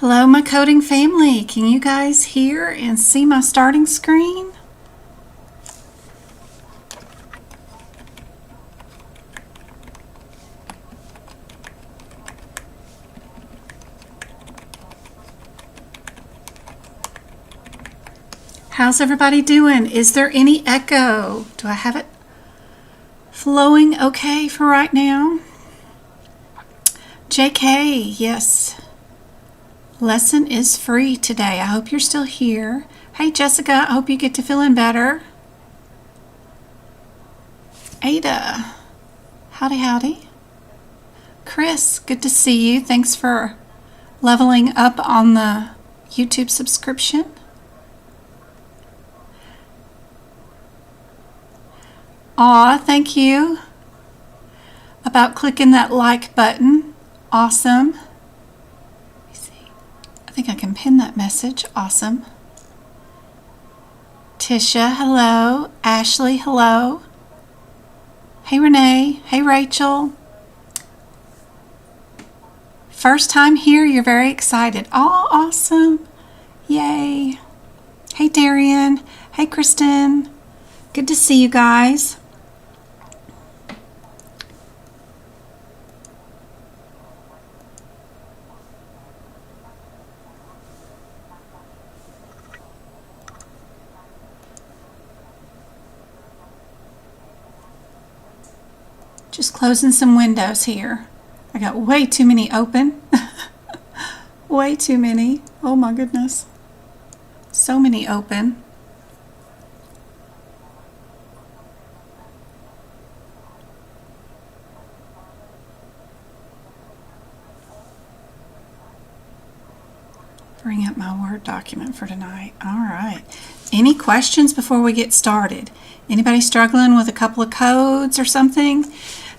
Hello, my coding family. Can you guys hear and see my starting screen? How's everybody doing? Is there any echo? Do I have it flowing okay for right now? JK, yes. Lesson is free today. I hope you're still here. Hey, Jessica, I hope you get to feeling better. Ada, howdy, howdy. Chris, good to see you. Thanks for leveling up on the YouTube subscription. Aw, thank you. About clicking that like button. Awesome. Let me see. I think I can pin that message. Awesome. Tisha, hello. Ashley, hello. Hey, Renee. Hey, Rachel. First time here, you're very excited. Oh, awesome. Yay. Hey, Darian. Hey, Kristen. Good to see you guys. Just closing some windows here. I got way too many open. Way too many. Oh my goodness. So many open. Bring up my Word document for tonight. All right. Any questions before we get started? Anybody struggling with a couple of codes or something?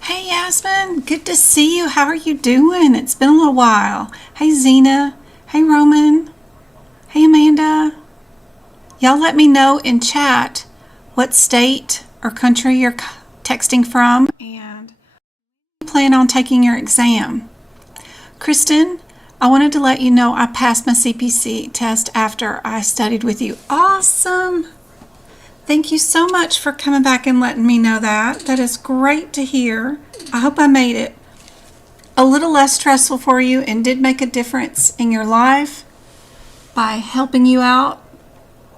Hey, Yasmin, good to see you. How are you doing? It's been a little while. Hey, Zena. Hey, Roman. Hey, Amanda. Y'all let me know in chat what state or country you're texting from and you plan on taking your exam. Kristen, I wanted to let you know I passed my CPC test after I studied with you. Awesome. Thank you so much for coming back and letting me know that. That is great to hear. I hope I made it a little less stressful for you and did make a difference in your life by helping you out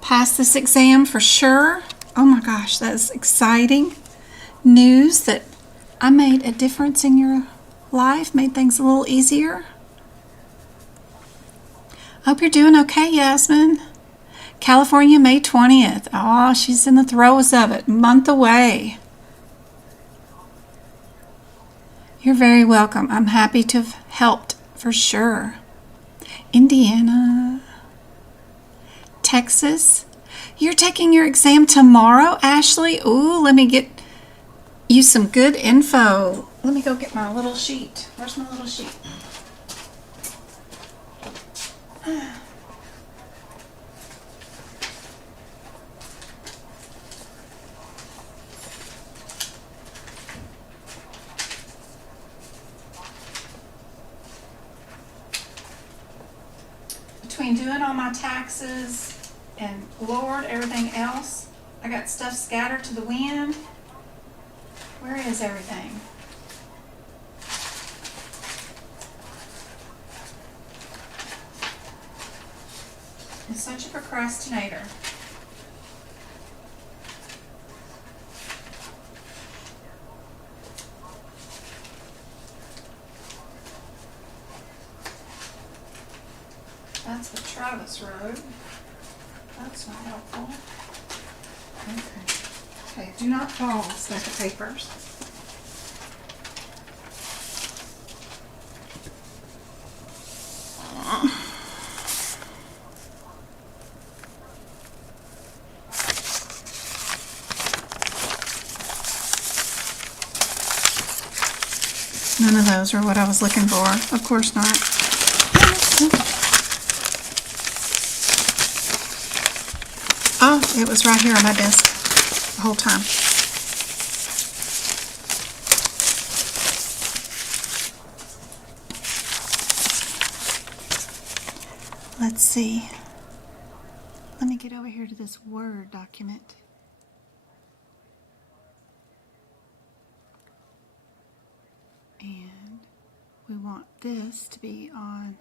pass this exam for sure. Oh my gosh, that is exciting news that I made a difference in your life, made things a little easier. Hope you're doing okay, Yasmin. California, May 20th. Oh, she's in the throes of it. Month away. You're very welcome. I'm happy to have helped for sure. Indiana. Texas. You're taking your exam tomorrow, Ashley? Ooh, let me get you some good info. Let me go get my little sheet. Where's my little sheet? Between doing all my taxes and Lord, everything else, I got stuff scattered to the wind. Where is everything? I'm such a procrastinator. That's what Travis wrote. That's not helpful. Okay, do not fall, stack of papers. None of those are what I was looking for. Of course not. Oh, it was right here on my desk the whole time. Let's see. Let me get over here to this Word document. And we want this to be on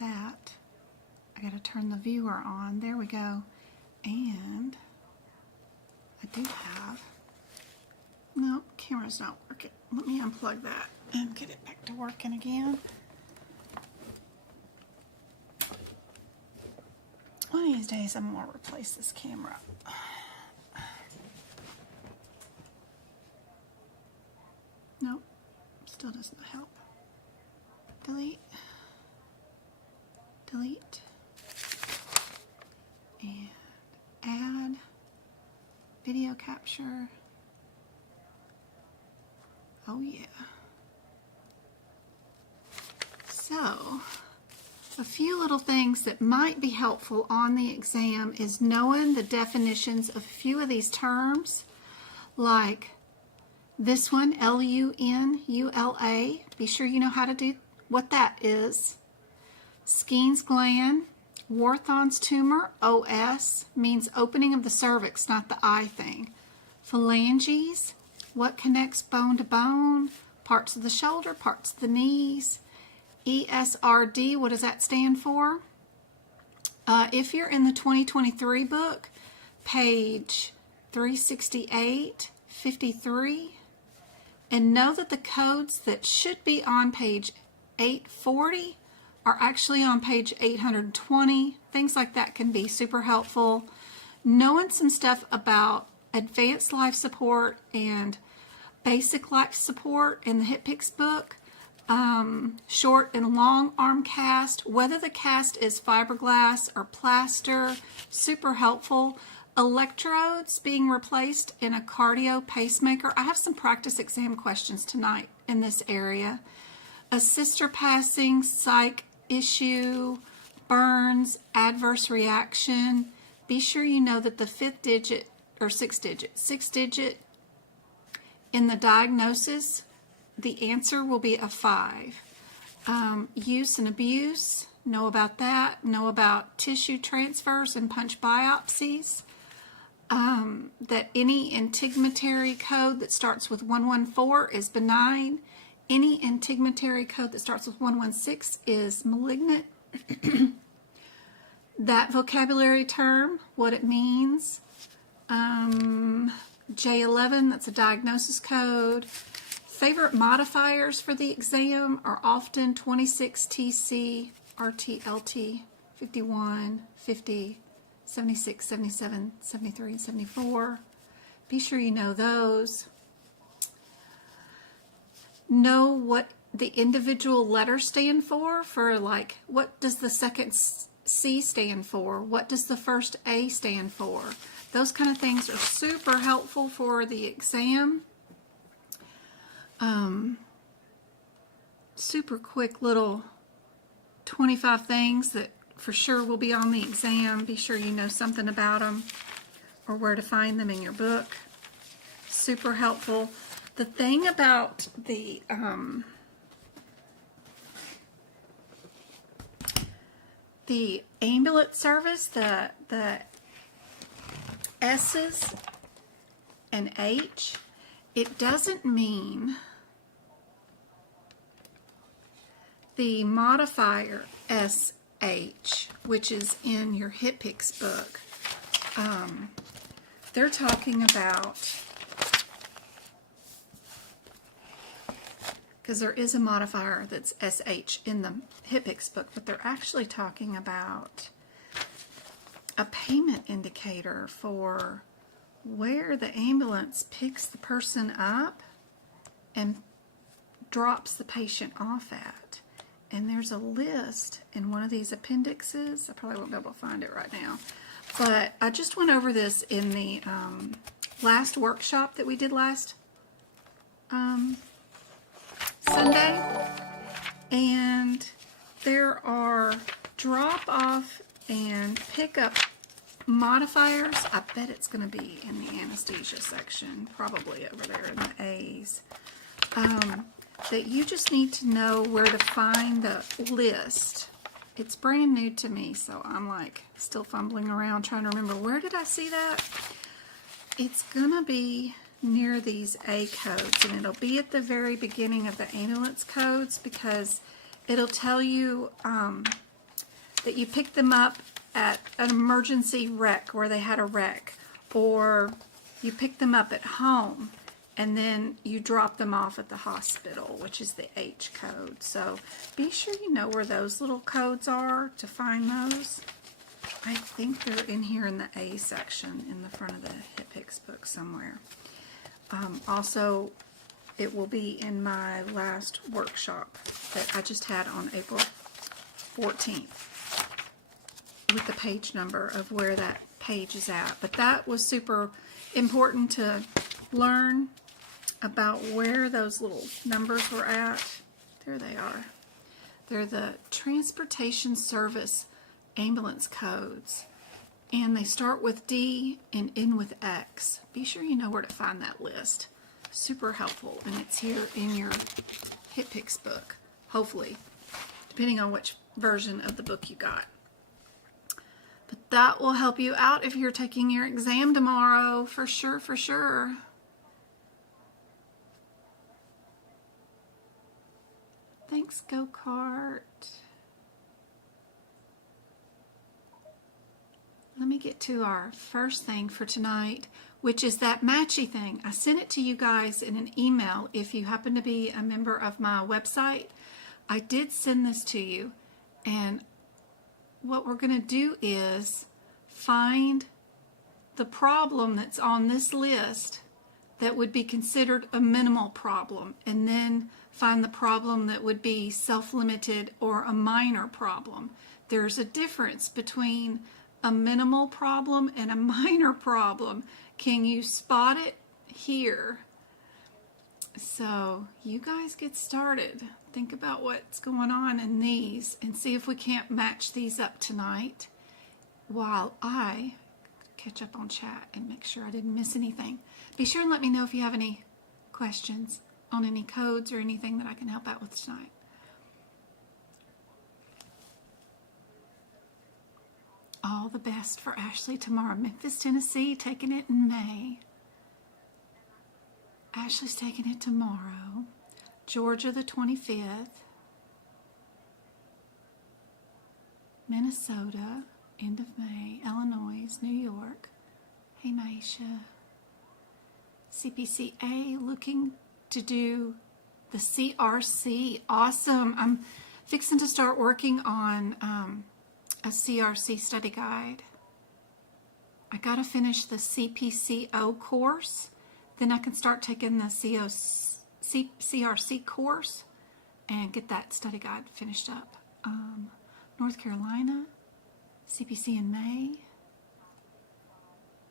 that. I got to turn the viewer on. There we go. And I do have, no, camera's not working. Let me unplug that and get it back to working again. One of these days I'm going to replace this camera. Nope, still doesn't help. Delete. Delete. And add video capture. Oh yeah. So, a few little things that might be helpful on the exam is knowing the definitions of a few of these terms, like this one, L-U-N-U-L-A. Be sure you know how to do what that is. Skene's gland, Warthone's tumor, OS, means opening of the cervix, not the eye thing. Phalanges, what connects bone to bone, parts of the shoulder, parts of the knees. ESRD, what does that stand for? If you're in the 2023 book, page 368, 53, and know that the codes that should be on page 840 are actually on page 820. Things like that can be super helpful. Knowing some stuff about advanced life support and basic life support in the HitPix book. Short and long arm cast, whether the cast is fiberglass or plaster, super helpful. Electrodes being replaced in a cardio pacemaker. I have some practice exam questions tonight in this area. A sister passing, psych issue, burns, adverse reaction. Be sure you know that the sixth digit in the diagnosis, the answer will be a 5. Use and abuse, know about that. Know about tissue transfers and punch biopsies. That any integumentary code that starts with 114 is benign. Any integumentary code that starts with 116 is malignant. That vocabulary term, what it means. J11, that's a diagnosis code. Favorite modifiers for the exam are often 26 TC, RTLT, 51, 50, 76, 77, 73, and 74. Be sure you know those. Know what the individual letters stand for like, what does the second C stand for? What does the first A stand for? Those kind of things are super helpful for the exam. Super quick little 25 things that for sure will be on the exam. Be sure you know something about them or where to find them in your book. Super helpful. The thing about the ambulance service, the S's and H, it doesn't mean the modifier SH, which is in your HitPix book. They're talking about, because there is a modifier that's SH in the HitPix book, but they're actually talking about a payment indicator for where the ambulance picks the person up and drops the patient off at. And there's a list in one of these appendixes. I probably won't be able to find it right now. But I just went over this in the last workshop that we did last Sunday. And there are drop-off and pick-up modifiers. I bet it's going to be in the anesthesia section, probably over there in the A's. That you just need to know where to find the list It's brand new to me, so I'm like still fumbling around trying to remember, where did I see that? It's gonna be near these A codes, and it'll be at the very beginning of the ambulance codes, because it'll tell you that you pick them up at an emergency wreck where they had a wreck, or you pick them up at home and then you drop them off at the hospital, which is the H code. So be sure you know where those little codes are to find those. I think they're in here in the A section in the front of the HipPix book somewhere. Also, it will be in my last workshop that I just had on April 14th with the page number of where that page is at. But that was super important to learn about where those little numbers were at. There they are. They're the Transportation Service ambulance codes, and they start with D and end with X. Be sure you know where to find that list. Super helpful, and it's here in your HipPix book, hopefully, depending on which version of the book you got. But that will help you out if you're taking your exam tomorrow, for sure, for sure. Thanks, Go-Kart. Let me get to our first thing for tonight, which is that matchy thing. I sent it to you guys in an email if you happen to be a member of my website. I did send this to you, and what we're going to do is find the problem that's on this list that would be considered a minimal problem, and then find the problem that would be self-limited or a minor problem. There's a difference between a minimal problem and a minor problem. Can you spot it here? So you guys get started. Think about what's going on in these and see if we can't match these up tonight while I catch up on chat and make sure I didn't miss anything. Be sure and let me know if you have any questions on any codes or anything that I can help out with tonight. All the best for Ashley tomorrow. Memphis, Tennessee, taking it in May. Ashley's taking it tomorrow. Georgia the 25th. Minnesota, end of May. Illinois, New York. Hey, Maisha. CPCA, looking to do the CRC. Awesome. I'm fixing to start working on a CRC study guide. I got to finish the CPCO course. Then I can start taking the CRC course and get that study guide finished up. North Carolina, CPC in May.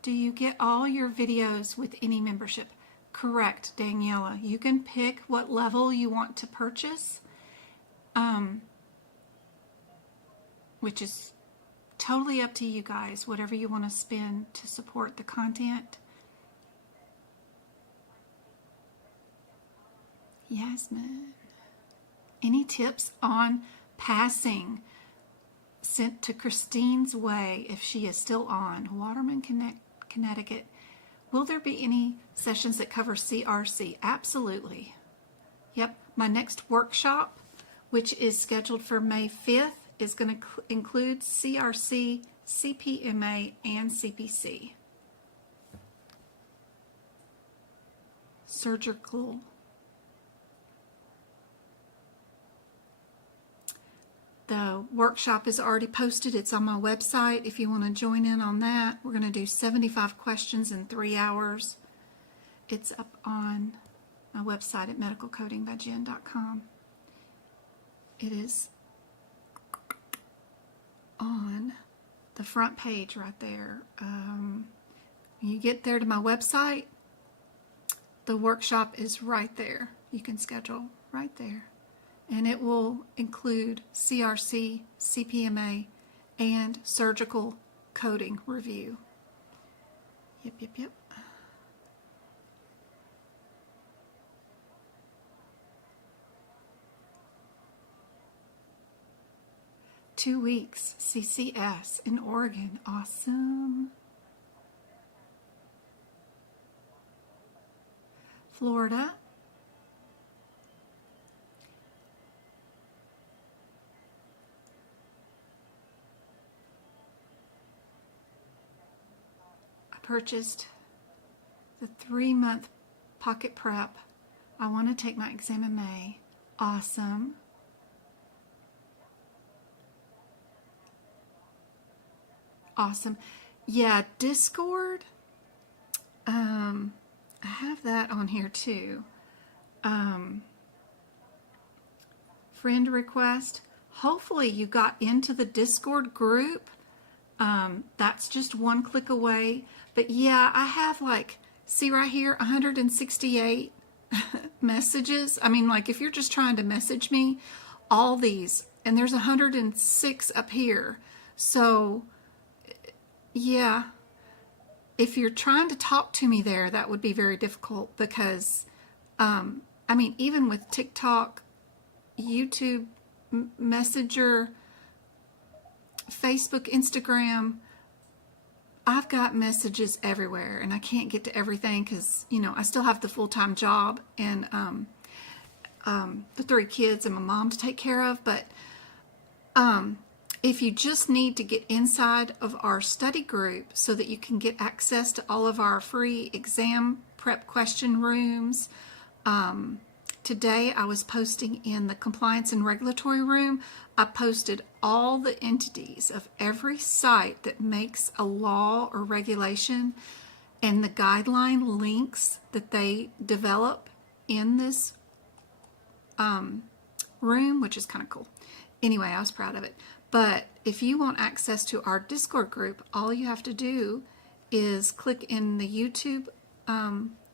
Do you get all your videos with any membership? Correct, Daniela. You can pick what level you want to purchase, which is totally up to you guys, whatever you want to spend to support the content. Yasmin. Any tips on passing? Sent to Christine's Way if she is still on. Waterman, Connecticut. Will there be any sessions that cover CRC? Absolutely. Yep. My next workshop, which is scheduled for May 5th, is going to include CRC, CPMA, and CPC. Surgical. The workshop is already posted. It's on my website. If you want to join in on that, we're going to do 75 questions in 3 hours. It's up on my website at medicalcodingbyjen.com. It is on the front page right there. When you get there to my website, the workshop is right there. You can schedule right there. And it will include CRC, CPMA, and surgical coding review. Yep. 2 weeks, CCS in Oregon. Awesome. Florida. I purchased the 3-month pocket prep. I want to take my exam in May. Awesome. Awesome. Yeah, Discord. I have that on here too. Friend request. Hopefully you got into the Discord group. That's just one click away. But yeah, I have like, see right here, 168 messages. I mean, like if you're just trying to message me, all these, and there's 106 up here. So yeah, if you're trying to talk to me there, that would be very difficult because, I mean, even with TikTok, YouTube, Messenger, Facebook, Instagram, I've got messages everywhere and I can't get to everything because, you know, I still have the full-time job and the 3 kids and my mom to take care of. But if you just need to get inside of our study group so that you can get access to all of our free exam prep question rooms, today I was posting in the compliance and regulatory room. I posted all the entities of every site that makes a law or regulation and the guideline links that they develop in this room, which is kind of cool. Anyway, I was proud of it. But if you want access to our Discord group, all you have to do is click in the YouTube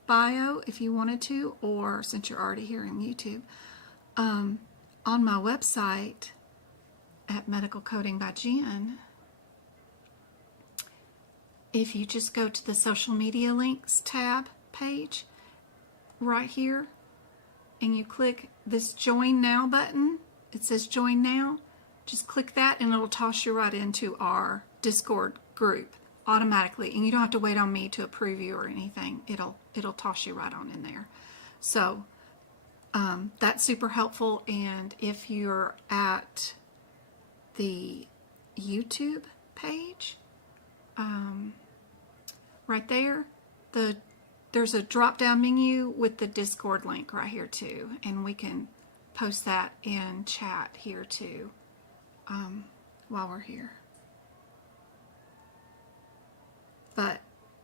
bio if you wanted to, or since you're already here in YouTube, on my website at Medical Coding by Jen. If you just go to the social media links tab page right here and you click this join now button, it says join now. Just click that and it'll toss you right into our Discord group automatically, and you don't have to wait on me to approve you or anything. It'll toss you right on in there. So that's super helpful. And if you're at the YouTube page, right there, there's a drop-down menu with the Discord link right here too, and we can post that in chat here too. While we're here. But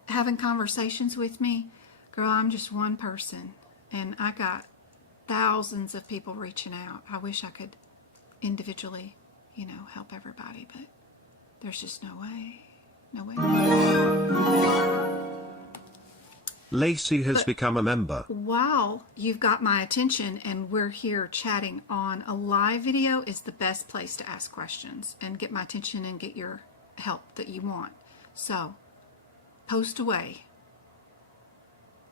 having conversations with me, girl, I'm just one person and I got thousands of people reaching out. I wish I could individually, you know, help everybody, but there's just no way. No way. Lacey has become a member. Wow, you've got my attention and we're here chatting on a live video is the best place to ask questions and get my attention and get your help that you want. So, post away.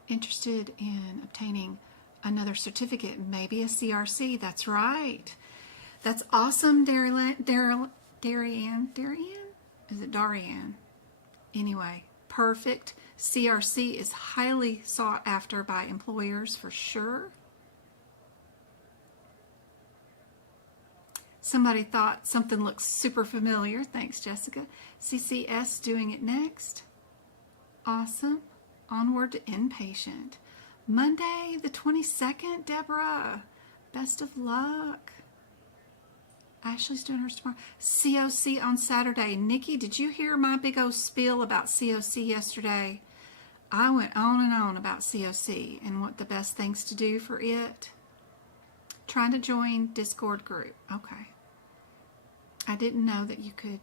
Interested in obtaining another certificate, maybe a CRC. That's right. That's awesome, Darianne? Is it Darianne? Anyway, perfect. CRC is highly sought after by employers for sure. Somebody thought something looks super familiar. Thanks, Jessica. CCS doing it next. Awesome. Onward to inpatient. Monday the 22nd, Deborah. Best of luck. Ashley's doing hers tomorrow. COC on Saturday. Nikki, did you hear my big old spiel about COC yesterday? I went on and on about COC and what the best things to do for it. Trying to join Discord group. Okay. I didn't know that you could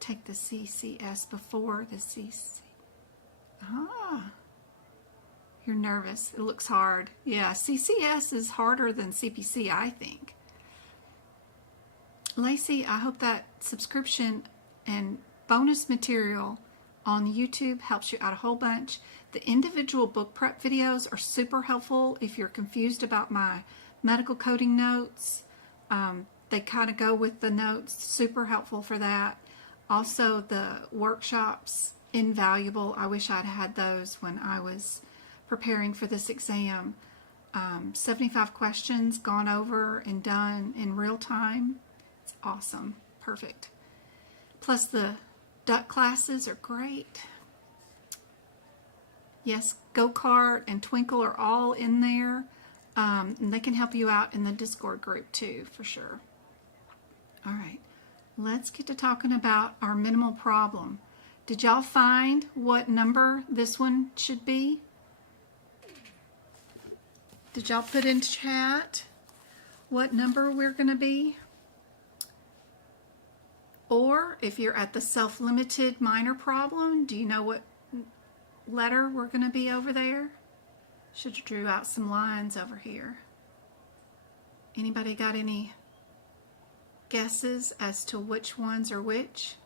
take the CCS before the CC. Ah. You're nervous. It looks hard. Yeah, CCS is harder than CPC, I think. Lacey, I hope that subscription and bonus material on YouTube helps you out a whole bunch. The individual book prep videos are super helpful if you're confused about my medical coding notes. they kind of go with the notes. Super helpful for that. Also, the workshops, invaluable. I wish I'd had those when I was preparing for this exam. 75 questions gone over and done in real time. It's awesome. Perfect. Plus the duck classes are great. Yes, Go-Kart and Twinkle are all in there. And they can help you out in the Discord group too, for sure. All right, let's get to talking about our minimal problem. Did y'all find what number this one should be? Did y'all put in chat what number we're going to be? Or if you're at the self-limited minor problem, do you know what letter we're going to be over there? Should have drew out some lines over here. Anybody got any guesses as to which ones are which?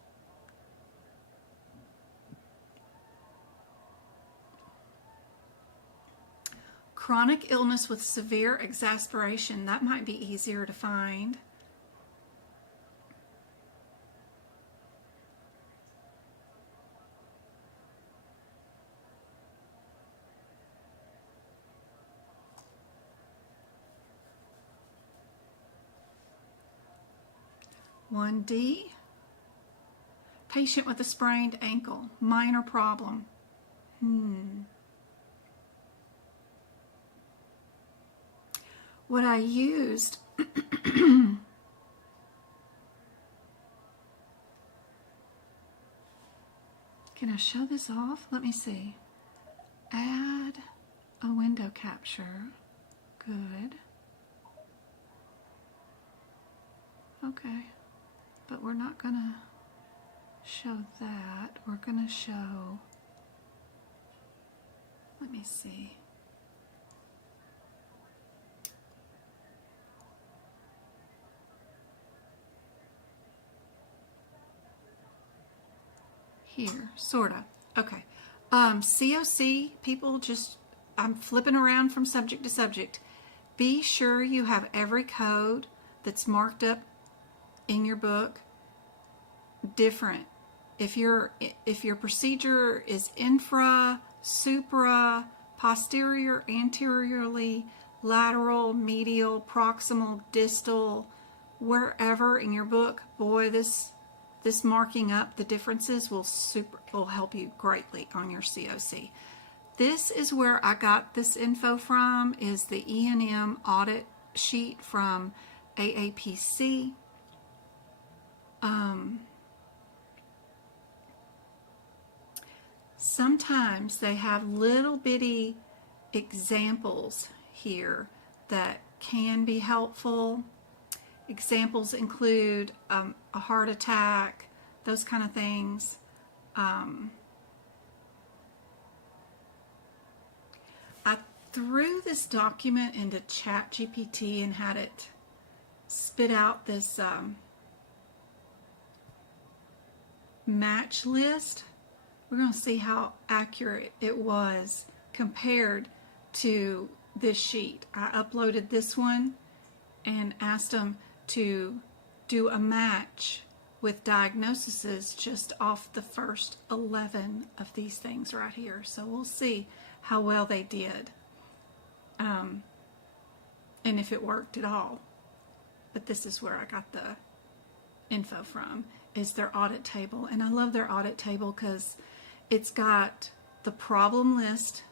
Chronic illness with severe exasperation, that might be easier to find. One D, patient with a sprained ankle, minor problem. What I used, can I show this off? Let me see. Add a window capture. Good. Okay. But we're not going to show that. We're going to show, let me see. Here, sorta. Okay. COC, people just, I'm flipping around from subject to subject. Be sure you have every code that's marked up in your book different. If your procedure is infra, supra, posterior, anteriorly, lateral, medial, proximal, distal, wherever in your book, boy, this marking up the differences will help you greatly on your COC. This is where I got this info from, is the E&M audit sheet from AAPC. Sometimes they have little bitty examples here that can be helpful. Examples include a heart attack, those kind of things. I threw this document into ChatGPT and had it spit out this match list. We're going to see how accurate it was compared to this sheet. I uploaded this one and asked them to do a match with diagnoses just off the first 11 of these things right here. So we'll see how well they did and if it worked at all. But this is where I got the info from, is their audit table. And I love their audit table because it's got the problem list,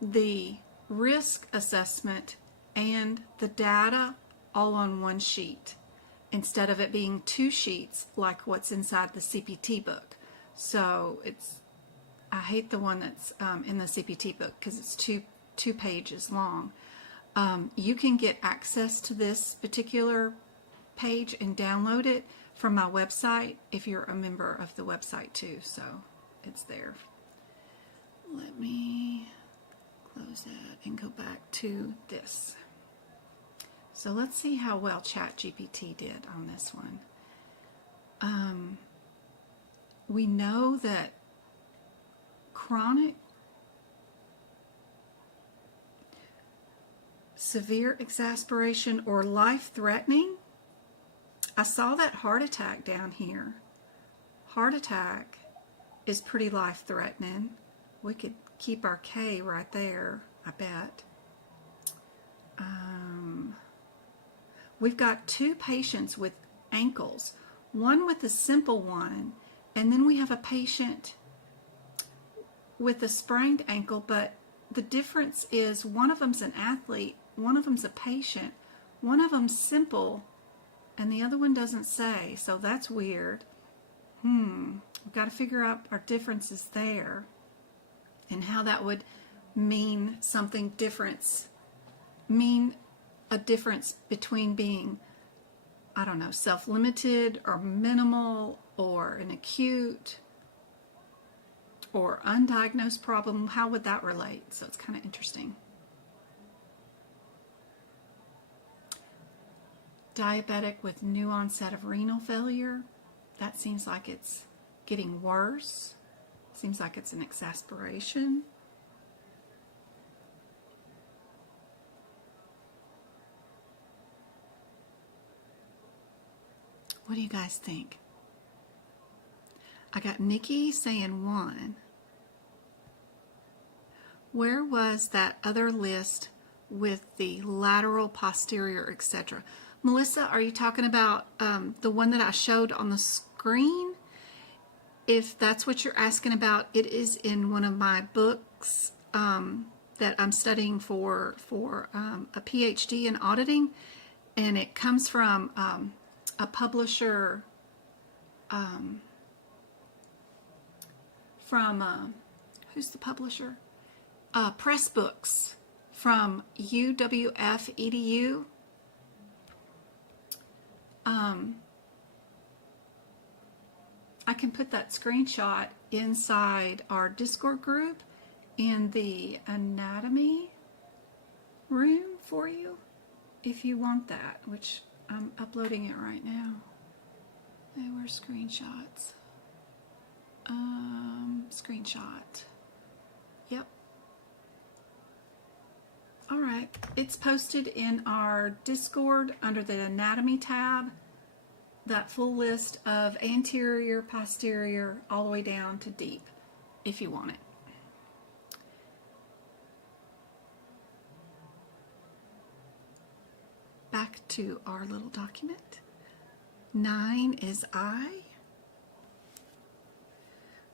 the risk assessment, and the data all on one sheet instead of it being two sheets like what's inside the CPT book. So I hate the one that's in the CPT book because it's two pages long. You can get access to this particular page and download it from my website if you're a member of the website too, so it's there. Let me close that and go back to this. So let's see how well ChatGPT did on this one. We know that chronic severe exasperation or life-threatening I saw that heart attack down here. Heart attack is pretty life-threatening. We could keep our K right there, I bet. We've got 2 patients with ankles, one with a simple one, and then we have a patient with a sprained ankle, but the difference is one of them's an athlete, one of them's a patient, one of them's simple, and the other one doesn't say, so that's weird. We've got to figure out our differences there and how that would mean something different, mean a difference between being, I don't know, self-limited or minimal or an acute or undiagnosed problem. How would that relate? So it's kind of interesting. Diabetic with new onset of renal failure. That seems like it's getting worse. Seems like it's an exasperation. What do you guys think? I got Nikki saying 1. Where was that other list with the lateral, posterior, etc.? Melissa, are you talking about the one that I showed on the screen? If that's what you're asking about, it is in one of my books that I'm studying for a PhD in auditing, and it comes from a publisher from who's the publisher? Press Books from UWF EDU. I can put that screenshot inside our Discord group in the anatomy room for you if you want that, which I'm uploading it right now. They were screenshots. Screenshot. Yep. All right. It's posted in our Discord under the anatomy tab. That full list of anterior, posterior, all the way down to deep, if you want it. Back to our little document. 9 is I.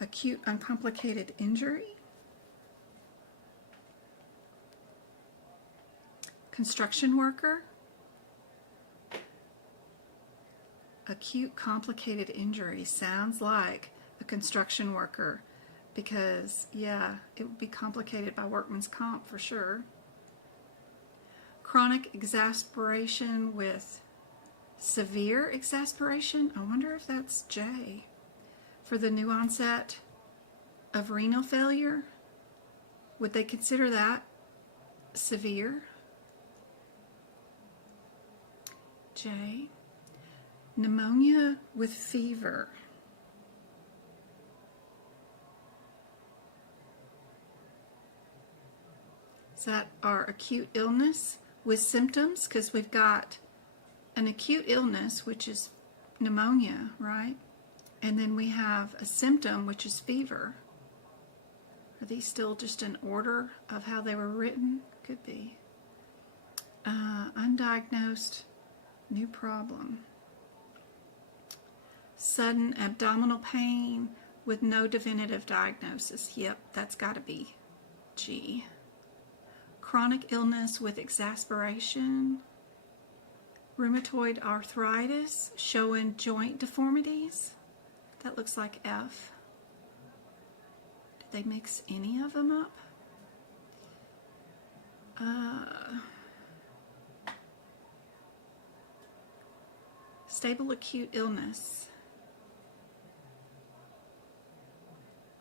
Acute uncomplicated injury. Construction worker. Acute complicated injury sounds like a construction worker because, yeah, it would be complicated by workman's comp for sure. Chronic exasperation with severe exasperation. I wonder if that's J. For the new onset of renal failure, would they consider that severe? J. Pneumonia with fever. Is that our acute illness with symptoms? Because we've got an acute illness, which is pneumonia, right? And then we have a symptom, which is fever. Are these still just in order of how they were written? Could be. Undiagnosed, new problem. Sudden abdominal pain with no definitive diagnosis. Yep, that's got to be G. Chronic illness with exasperation. Rheumatoid arthritis showing joint deformities. That looks like F. Did they mix any of them up? Stable acute illness.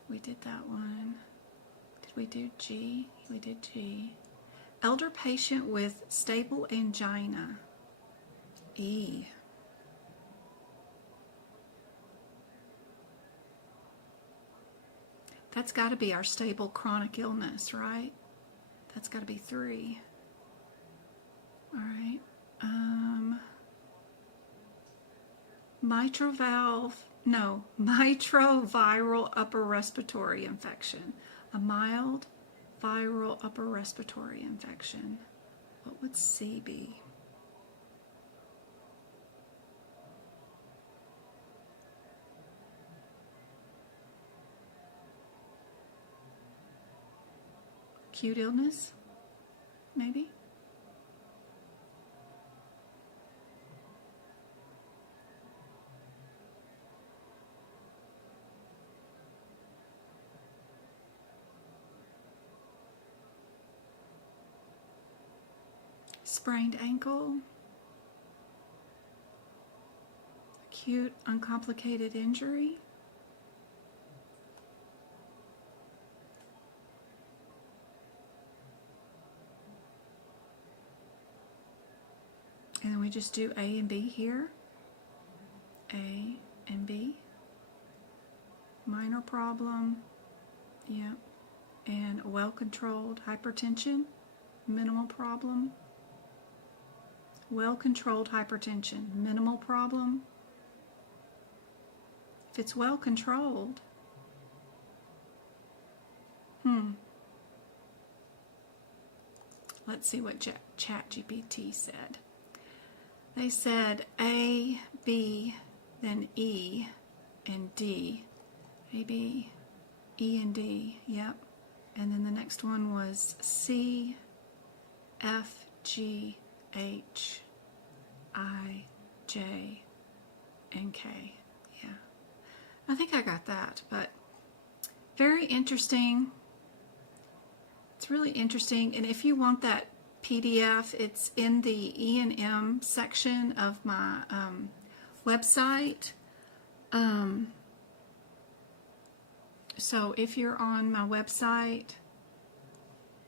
We did that one. Did we do G? We did G. Elder patient with stable angina. E. That's got to be our stable chronic illness, right? That's got to be 3. All right. Mitroviral upper respiratory infection. A mild viral upper respiratory infection. What would C be? Acute illness, maybe? Sprained ankle, acute uncomplicated injury, and then we just do A and B here. A and B. Minor problem, yeah, and well-controlled hypertension, minimal problem. Well-controlled hypertension, minimal problem. If it's well-controlled, let's see what ChatGPT said. They said A, B, then E, and D. A, B, E, and D, yep. And then the next one was C, F, G, H, I, J, and K. Yeah, I think I got that, but very interesting. It's really interesting, and if you want that PDF, it's in the E&M section of my website. So if you're on my website,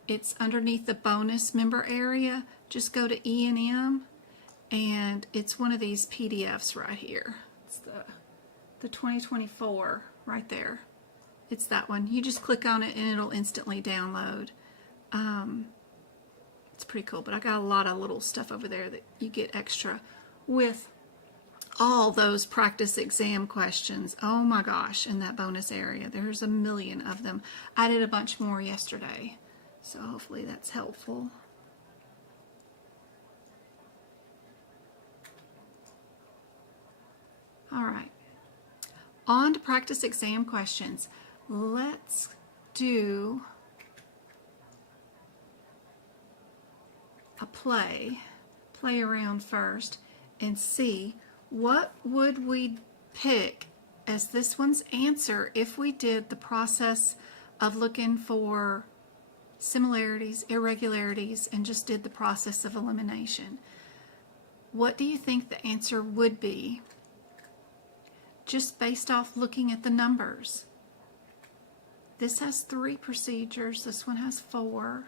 it's underneath the bonus member area. Just go to E&M, and it's one of these PDFs right here. It's the 2024 right there. It's that one. You just click on it and it'll instantly download. It's pretty cool, but I got a lot of little stuff over there that you get extra with all those practice exam questions. Oh my gosh, in that bonus area. There's a million of them. I did a bunch more yesterday, so hopefully that's helpful. All right, on to practice exam questions. Let's do a play around first and see what would we pick as this one's answer if we did the process of looking for similarities, irregularities, and just did the process of elimination. What do you think the answer would be just based off looking at the numbers? This has 3 procedures, this one has 4,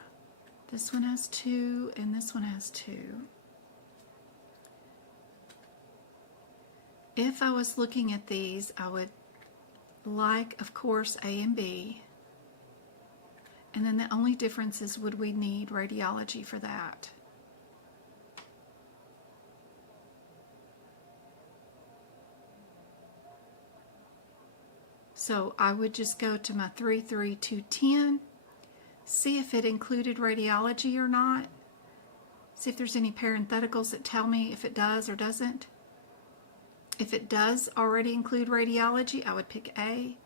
this one has 2, and this one has 2. If I was looking at these, I would like, of course, A and B. And then the only difference is, would we need radiology for that? So I would just go to my 33210, see if it included radiology or not, see if there's any parentheticals that tell me if it does or doesn't. If it does already include radiology, I would pick A.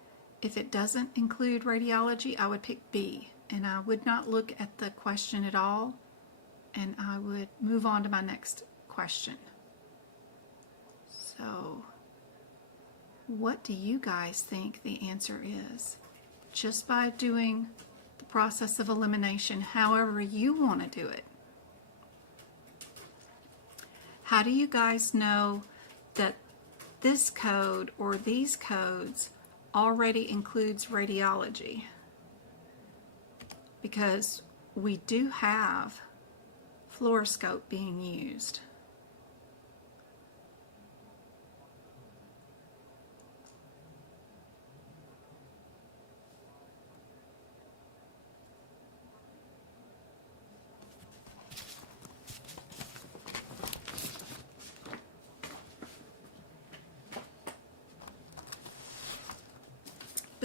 If it doesn't include radiology, I would pick B. And I would not look at the question at all, and I would move on to my next question. So, what do you guys think the answer is? Just by doing the process of elimination, however you want to do it. How do you guys know that this code or these codes already includes radiology? Because we do have fluoroscope being used.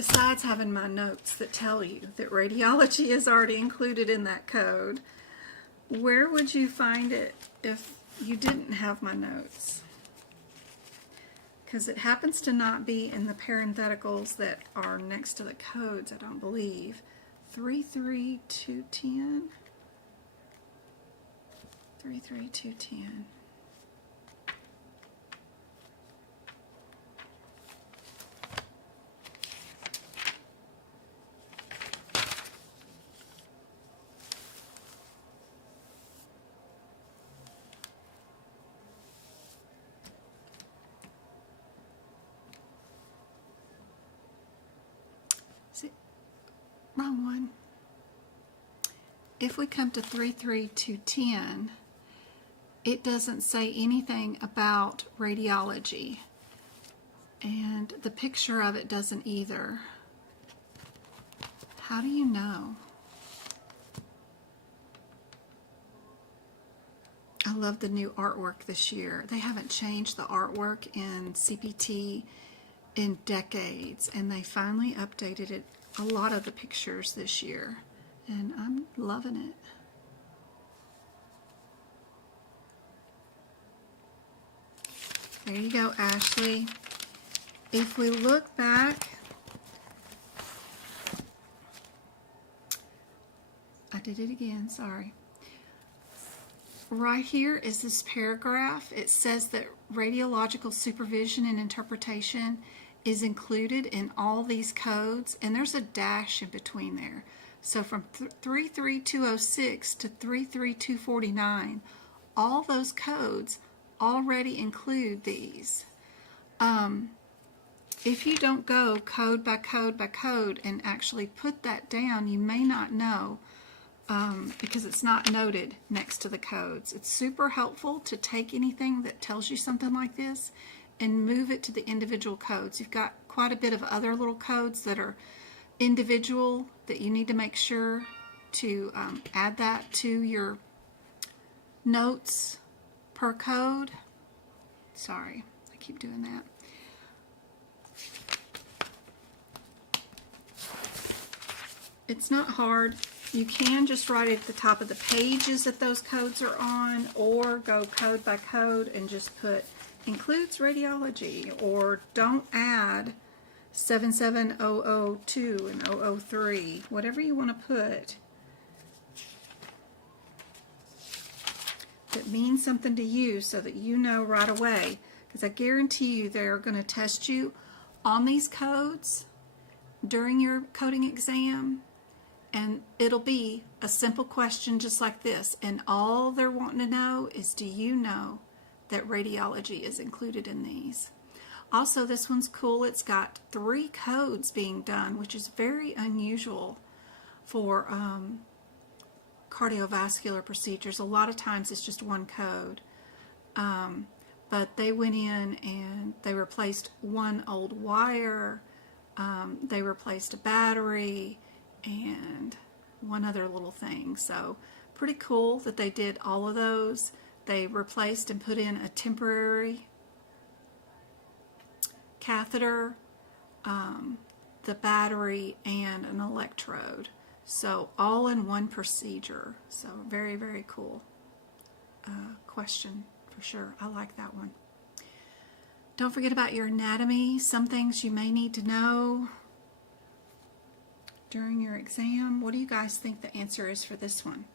besides having my notes that tell you that radiology is already included in that code, where would you find it if you didn't have my notes? Because it happens to not be in the parentheticals that are next to the codes, I don't believe. 33210. 33210. Wrong one. If we come to 33210, it doesn't say anything about radiology, and the picture of it doesn't either. How do you know? I love the new artwork this year. They haven't changed the artwork in CPT in decades, and they finally updated it, a lot of the pictures this year, and I'm loving it. There you go, Ashley. If we look back, I did it again, sorry. Right here is this paragraph. It says that radiological supervision and interpretation is included in all these codes, and there's a dash in between there. So from 33206 to 33249, all those codes already include these. If you don't go code by code by code and actually put that down, you may not know, because it's not noted next to the codes. It's super helpful to take anything that tells you something like this and move it to the individual codes. You've got quite a bit of other little codes that are individual that you need to make sure to add that to your notes per code. Sorry, I keep doing that. It's not hard. You can just write it at the top of the pages that those codes are on, or go code by code and just put includes radiology, or don't add 77002 and 003, whatever you want to put that means something to you so that you know right away, because I guarantee you they're going to test you on these codes during your coding exam, and it'll be a simple question just like this, and all they're wanting to know is, do you know that radiology is included in these? Also, this one's cool. It's got 3 codes being done, which is very unusual for cardiovascular procedures. A lot of times it's just one code. But they went in and they replaced one old wire, they replaced a battery, and one other little thing. So pretty cool that they did all of those. They replaced and put in a temporary catheter, the battery, and an electrode. So all in one procedure. So very, very cool question for sure. I like that one. Don't forget about your anatomy. Some things you may need to know during your exam. What do you guys think the answer is for this one?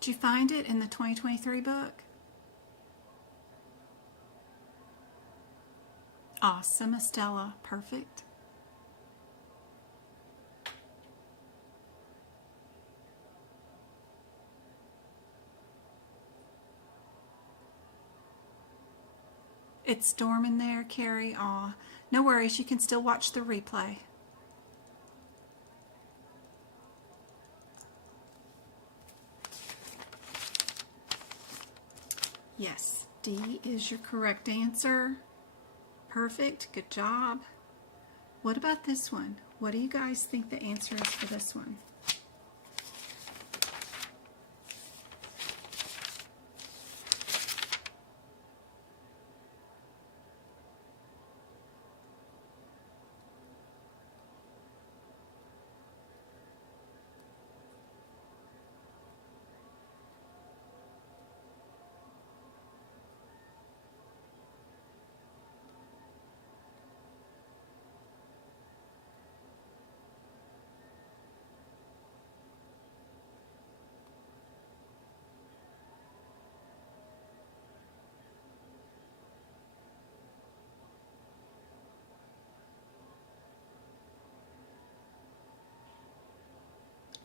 Did you find it in the 2023 book? Awesome, Estella. Perfect. It's storming there, Carrie. Aw, no worries. You can still watch the replay. Yes, D is your correct answer. Perfect, good job. What about this one? What do you guys think the answer is for this one?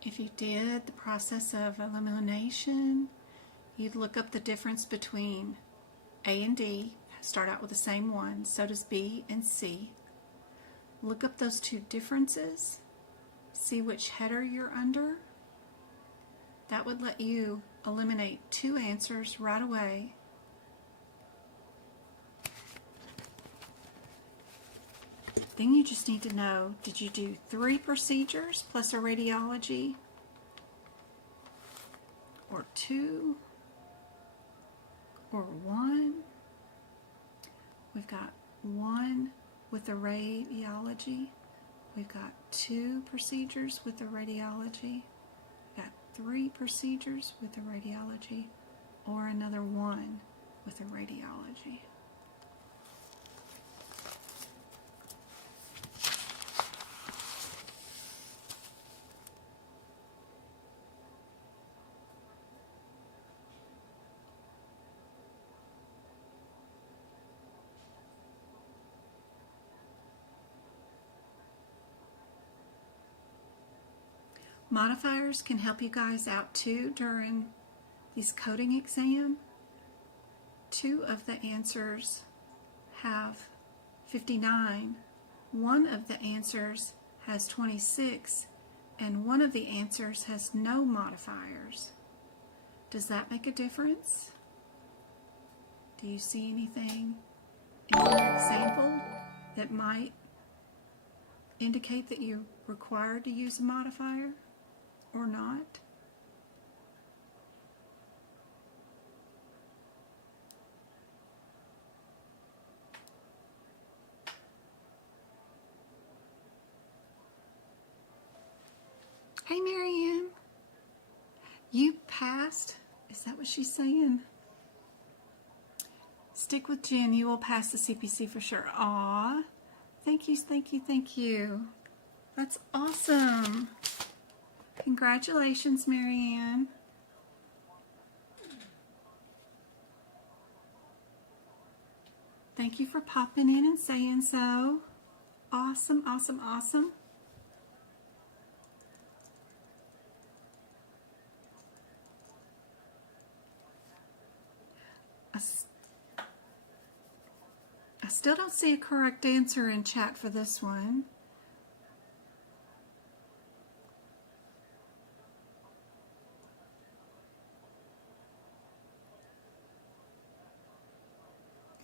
If you did the process of elimination, you'd look up the difference between A and D, start out with the same one, so does B and C. Look up those two differences, see which header you're under. That would let you eliminate two answers right away. Then you just need to know, did you do 3 procedures plus a radiology? Or 2? Or 1? We've got 1 with a radiology. We've got 2 procedures with a radiology. We've got 3 procedures with a radiology. Or another 1 with a radiology. Modifiers can help you guys out too during these coding exam. 2 of the answers have 59, 1 of the answers has 26, and 1 of the answers has no modifiers. Does that make a difference? Do you see anything in your example that might indicate that you're required to use a modifier or not? Hey, Marianne, you passed. Is that what she's saying? Stick with Jen. You will pass the CPC for sure. Aw, thank you, thank you, thank you. That's awesome. Congratulations, Marianne. Thank you for popping in and saying so. Awesome, awesome, awesome. I still don't see a correct answer in chat for this one.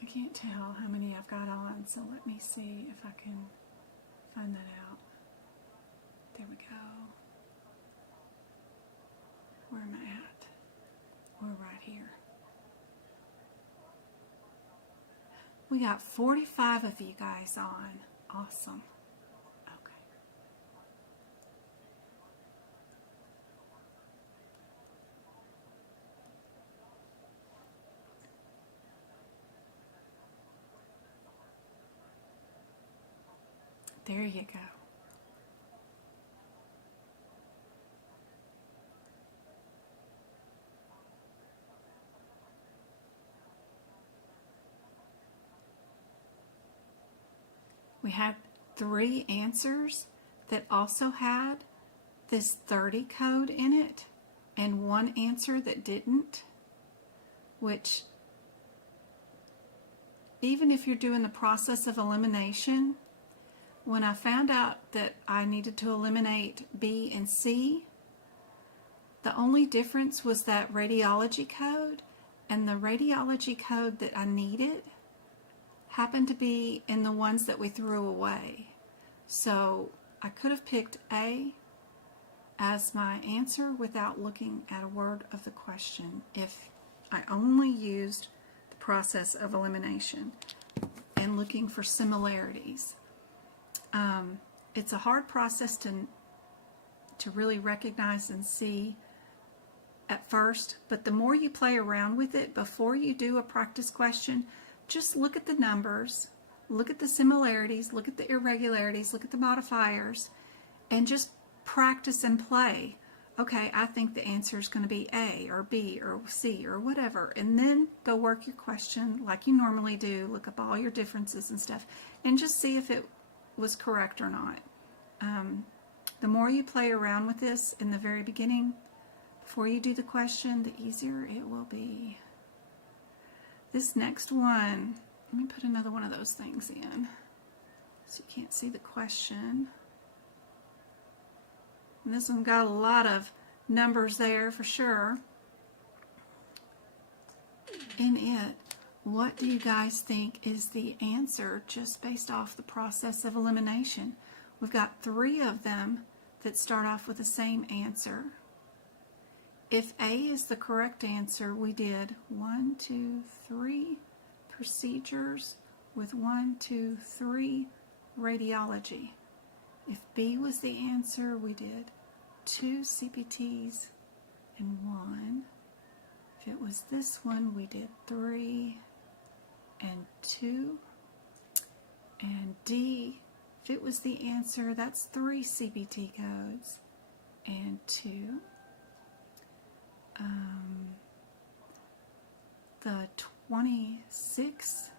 I can't tell how many I've got on, so let me see if I can find that out. There we go. Where am I at? We're right here. We got 45 of you guys on. Awesome. Okay. There you go. We had 3 answers that also had this 30 code in it, and 1 answer that didn't, which even if you're doing the process of elimination, when I found out that I needed to eliminate B and C, the only difference was that radiology code, and the radiology code that I needed happened to be in the ones that we threw away. So I could have picked A as my answer without looking at a word of the question if I only used the process of elimination and looking for similarities. It's a hard process to really recognize and see at first, but the more you play around with it before you do a practice question, just look at the numbers, look at the similarities, look at the irregularities, look at the modifiers, and just practice and play. Okay, I think the answer is going to be A or B or C or whatever, and then go work your question like you normally do, look up all your differences and stuff, and just see if it was correct or not. The more you play around with this in the very beginning, before you do the question, the easier it will be. This next one, let me put another one of those things in so you can't see the question. And this one got a lot of numbers there for sure. In it, what do you guys think is the answer just based off the process of elimination? We've got 3 of them that start off with the same answer. If A is the correct answer, we did 1, 2, 3 procedures with 1, 2, 3 radiology. If B was the answer, we did 2 CPTs and 1. If it was this one, we did 3 and 2. And D, if it was the answer, that's 3 CPT codes and 2. The 26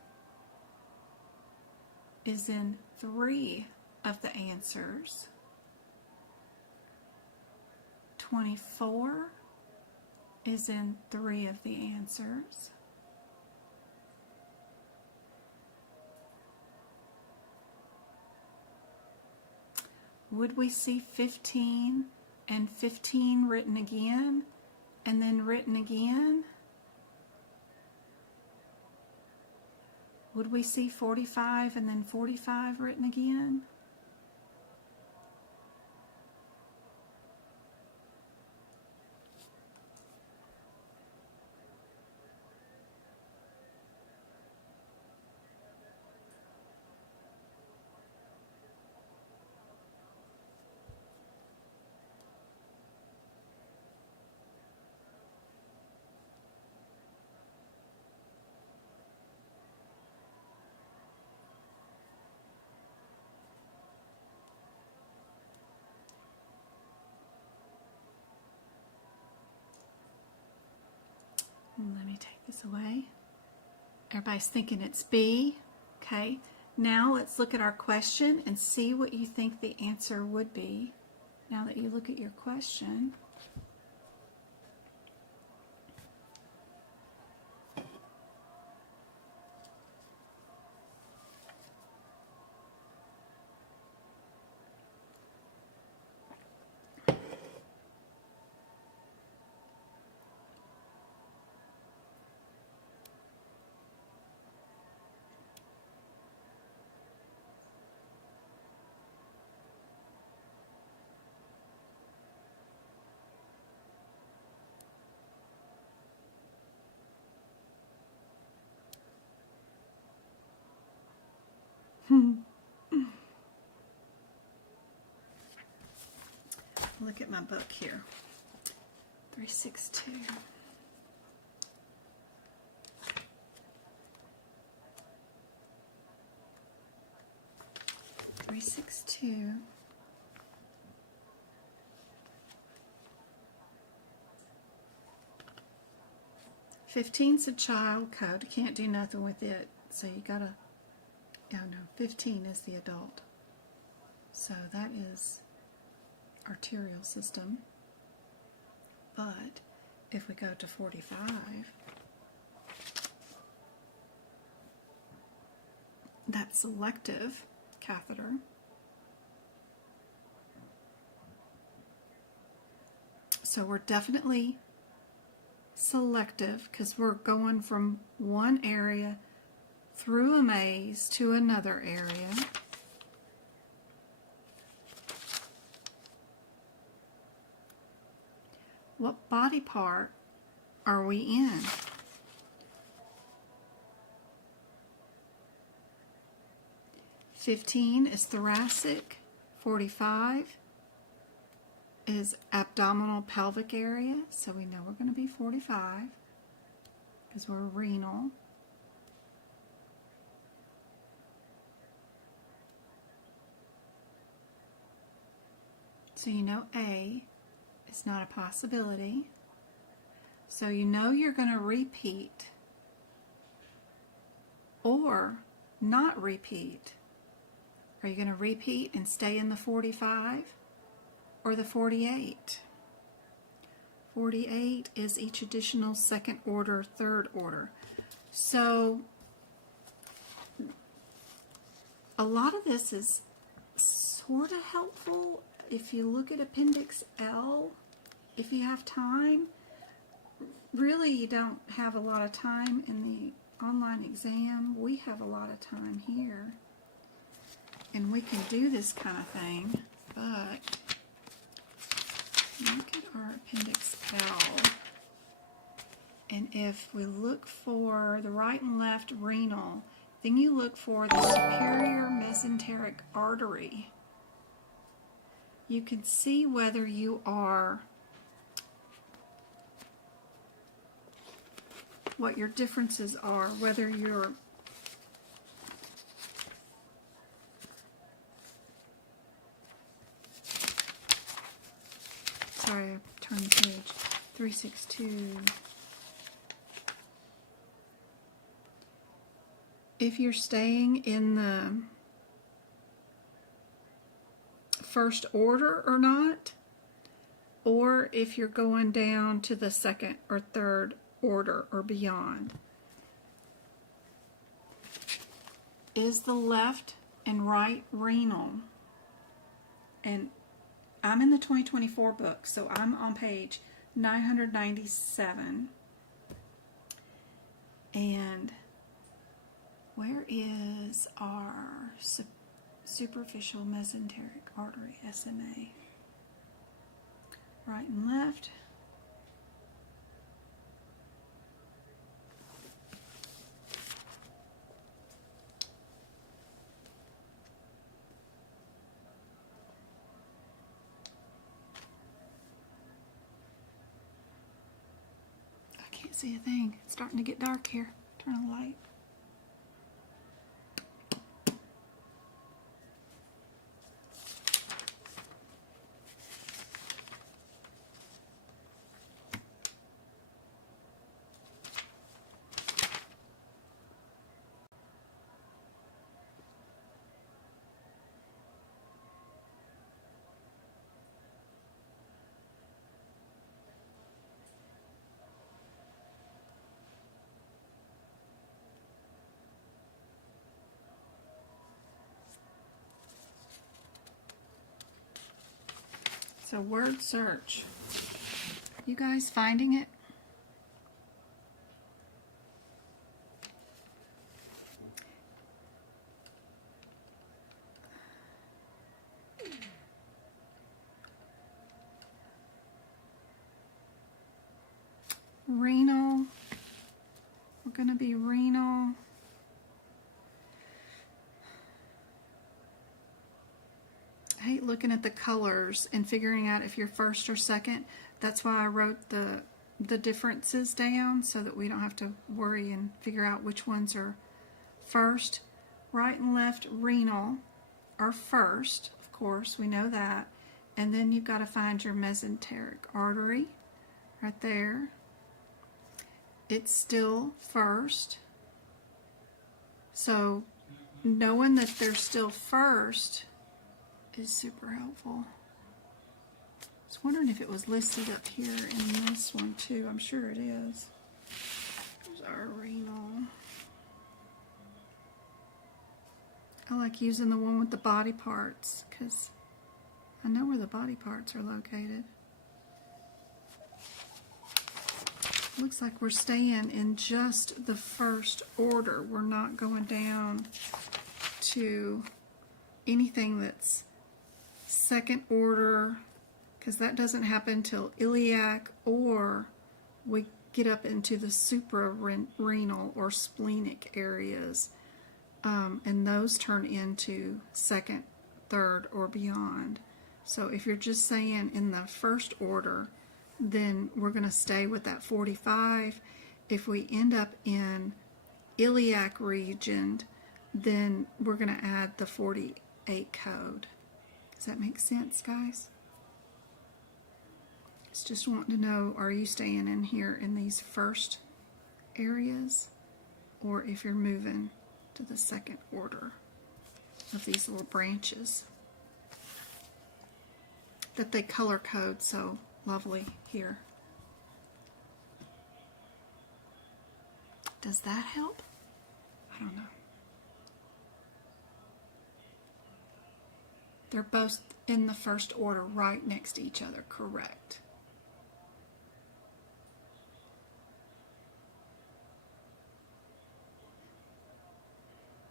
is in 3 of the answers. 24 is in 3 of the answers. Would we see 15 and 15 written again and then written again? Would we see 45 and then 45 written again? Let me take this away. Everybody's thinking it's B. Okay, now let's look at our question and see what you think the answer would be now that you look at your question. Look at my book here. 362. .362. Fifteen's a child code. You can't do nothing with it. So you gotta, oh no, 15 is the adult. So that is arterial system. But if we go to 45, that's selective catheter. So we're definitely selective because we're going from one area through a maze to another area. What body part are we in? $15 is thoracic, 45 is abdominal pelvic area, so we know we're going to be 45 because we're renal. So you know A is not a possibility. So you know you're going to repeat or not repeat. Are you going to repeat and stay in the 45 or the 48? 48 is each additional second order, third order. So a lot of this is sort of helpful if you look at Appendix L, if you have time. Really, you don't have a lot of time in the online exam. We have a lot of time here. And we can do this kind of thing, but look at our Appendix L. And if we look for the right and left renal, then you look for the superior mesenteric artery. You can see whether you are, what your differences are, whether you're sorry, I turned the page. 362. If you're staying in the first order or not, or if you're going down to the second or third order or beyond. Is the left and right renal? And I'm in the 2024 book, so I'm on page 997. And where is our superficial mesenteric artery, SMA? Right and left. See a thing. It's starting to get dark here. Turn on the light. So word search. You guys finding it? Renal. We're going to be renal. I hate looking at the colors and figuring out if you're first or second. That's why I wrote the differences down so that we don't have to worry and figure out which ones are first. Right and left renal are first, of course, we know that. And then you've got to find your mesenteric artery right there. It's still first. So knowing that they're still first is super helpful. I was wondering if it was listed up here in this one too. I'm sure it is. There's our renal. I like using the one with the body parts because I know where the body parts are located. Looks like we're staying in just the first order. We're not going down to anything that's second order, because that doesn't happen till iliac or we get up into the suprarenal or splenic areas, and those turn into second, third, or beyond. So if you're just saying in the first order, then we're going to stay with that 45. If we end up in iliac region, then we're going to add the 48 code. Does that make sense, guys? It's just wanting to know, are you staying in here in these first areas, or if you're moving to the second order of these little branches that they color code so lovely here. Does that help? I don't know. They're both in the first order right next to each other, correct?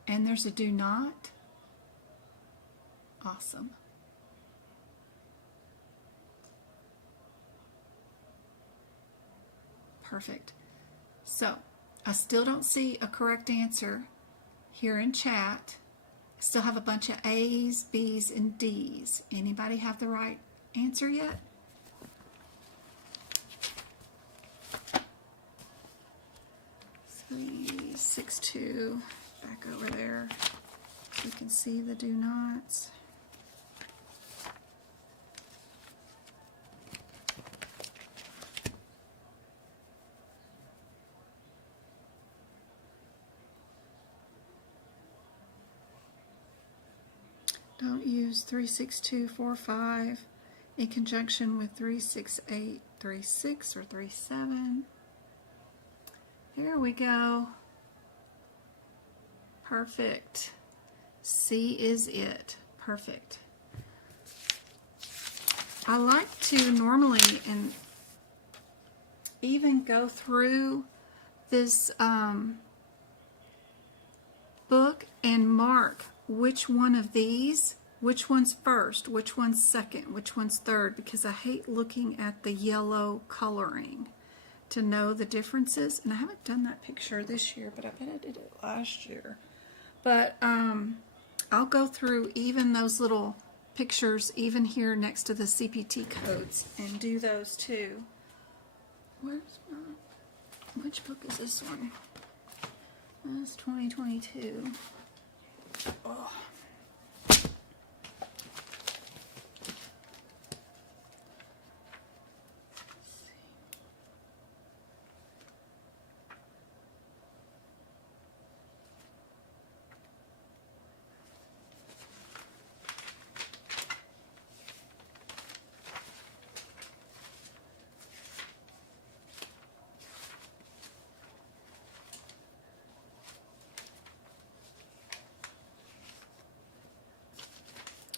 And there's a do not? Awesome. Perfect. So, I still don't see a correct answer here in chat. I still have a bunch of A's, B's, and D's. Anybody have the right answer yet? Three, 6, 2. Back over there. You can see the do nots. Don't use 36245 in conjunction with 36836 or 37. There we go. Perfect. C is it. Perfect. I like to normally and even go through this book and mark which one of these, which one's first, which one's second, which one's third, because I hate looking at the yellow coloring to know the differences. And I haven't done that picture this year, but I bet I did it last year. But I'll go through even those little pictures, even here next to the CPT codes, and do those too. Where's my, which book is this one? That's 2022. Oh.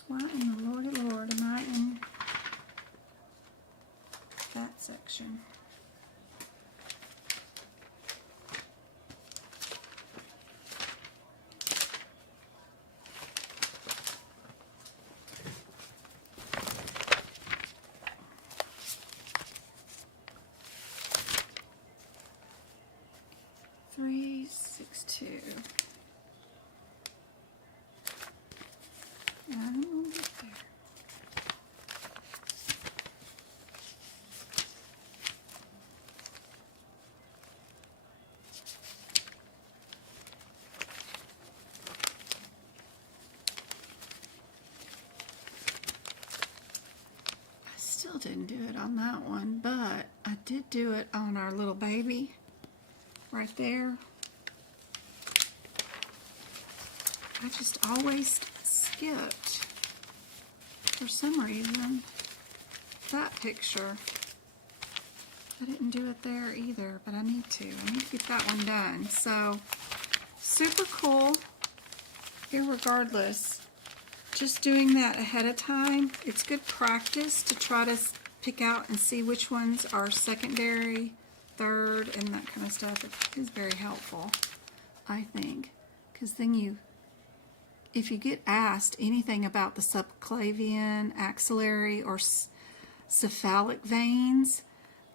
Why in the Lordy Lord am I in that section? Three, 6, 2. Didn't do it on that one, but I did do it on our little baby right there. I just always skipped, for some reason, that picture. I didn't do it there either, but I need to get that one done. So super cool. Irregardless, just doing that ahead of time, it's good practice to try to pick out and see which ones are secondary third and that kind of stuff. It is very helpful, I think, because then if you get asked anything about the subclavian, axillary, or cephalic veins,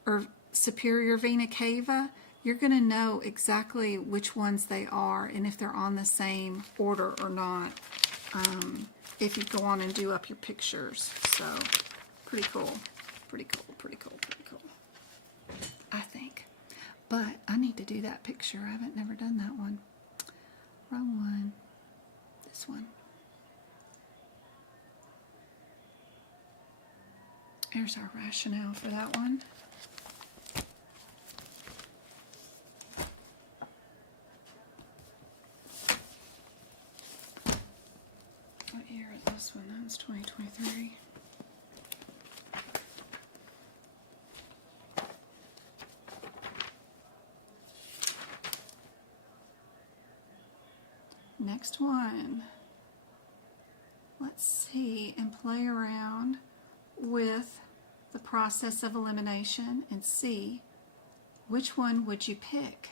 or superior vena cava, you're going to know exactly which ones they are and if they're on the same order or not, if you go on and do up your pictures. So, pretty cool. Pretty cool, pretty cool, pretty cool, I think. But I need to do that picture. I haven't never done that one. Wrong one. This one. Here's our rationale for that one. What year is this one? That was 2023. Next one. Let's see and play around with the process of elimination and see which one would you pick.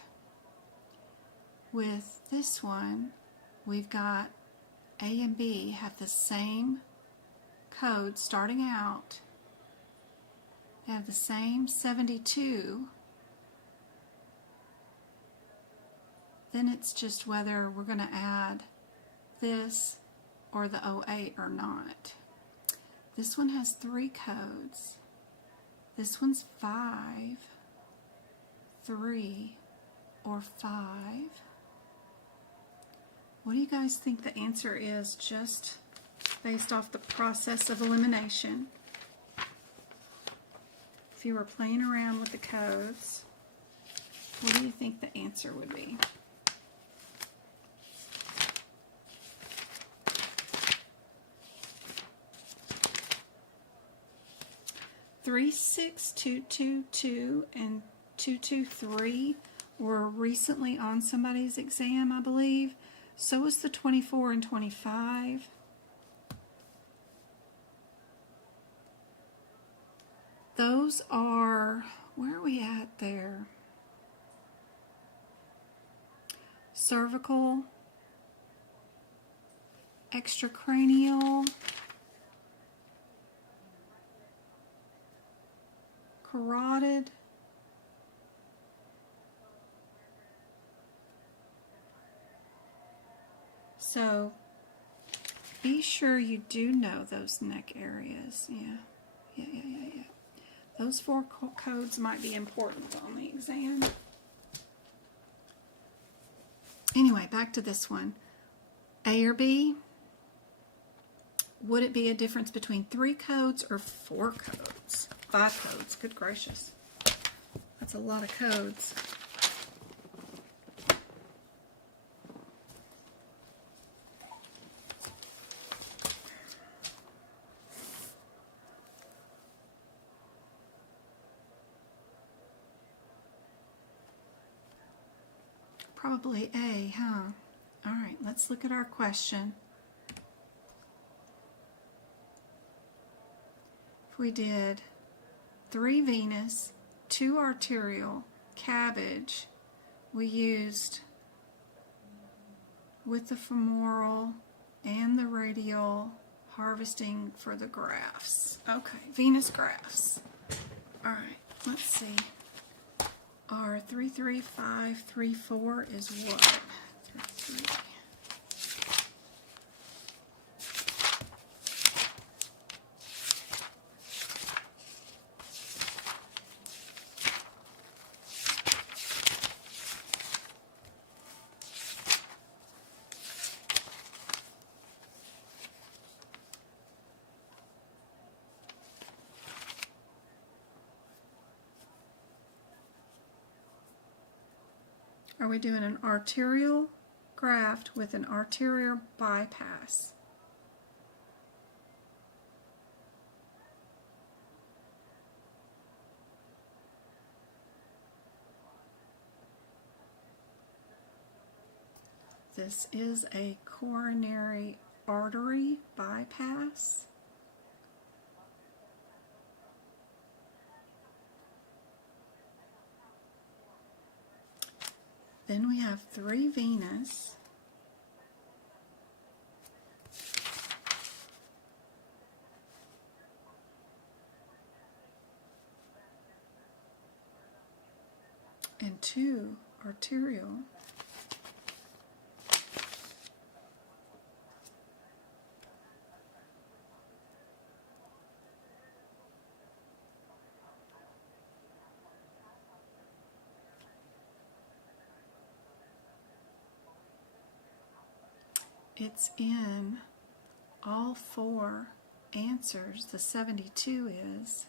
With this one, we've got A and B have the same code starting out. They have the same 72. Then it's just whether we're going to add this or the 08 or not. This one has 3 codes. This one's 5, 3, or 5. What do you guys think the answer is, just based off the process of elimination? If you were playing around with the codes, what do you think the answer would be? Three, 6, 2, 2, 2, and 2, 2, 3 were recently on somebody's exam, I believe. So was the 24 and 25. Those are, where are we at there? Cervical, extracranial, carotid, so be sure you do know those neck areas. Yeah. Those 4 codes might be important on the exam. Anyway, back to this one. A or B? Would it be a difference between 3 codes or 4 codes? 5 codes, good gracious. That's a lot of codes. Probably A, huh? All right, let's look at our question. If we did 3 venous, 2 arterial, cabbage, we used with the femoral and the radial harvesting for the grafts. Okay, venous grafts. All right, let's see. Our 33534 is what? 33. Are we doing an arterial graft with an arterial bypass? This is a coronary artery bypass. Then we have 3 Venus. And 2 arterial. It's in all 4 answers. The 72 is.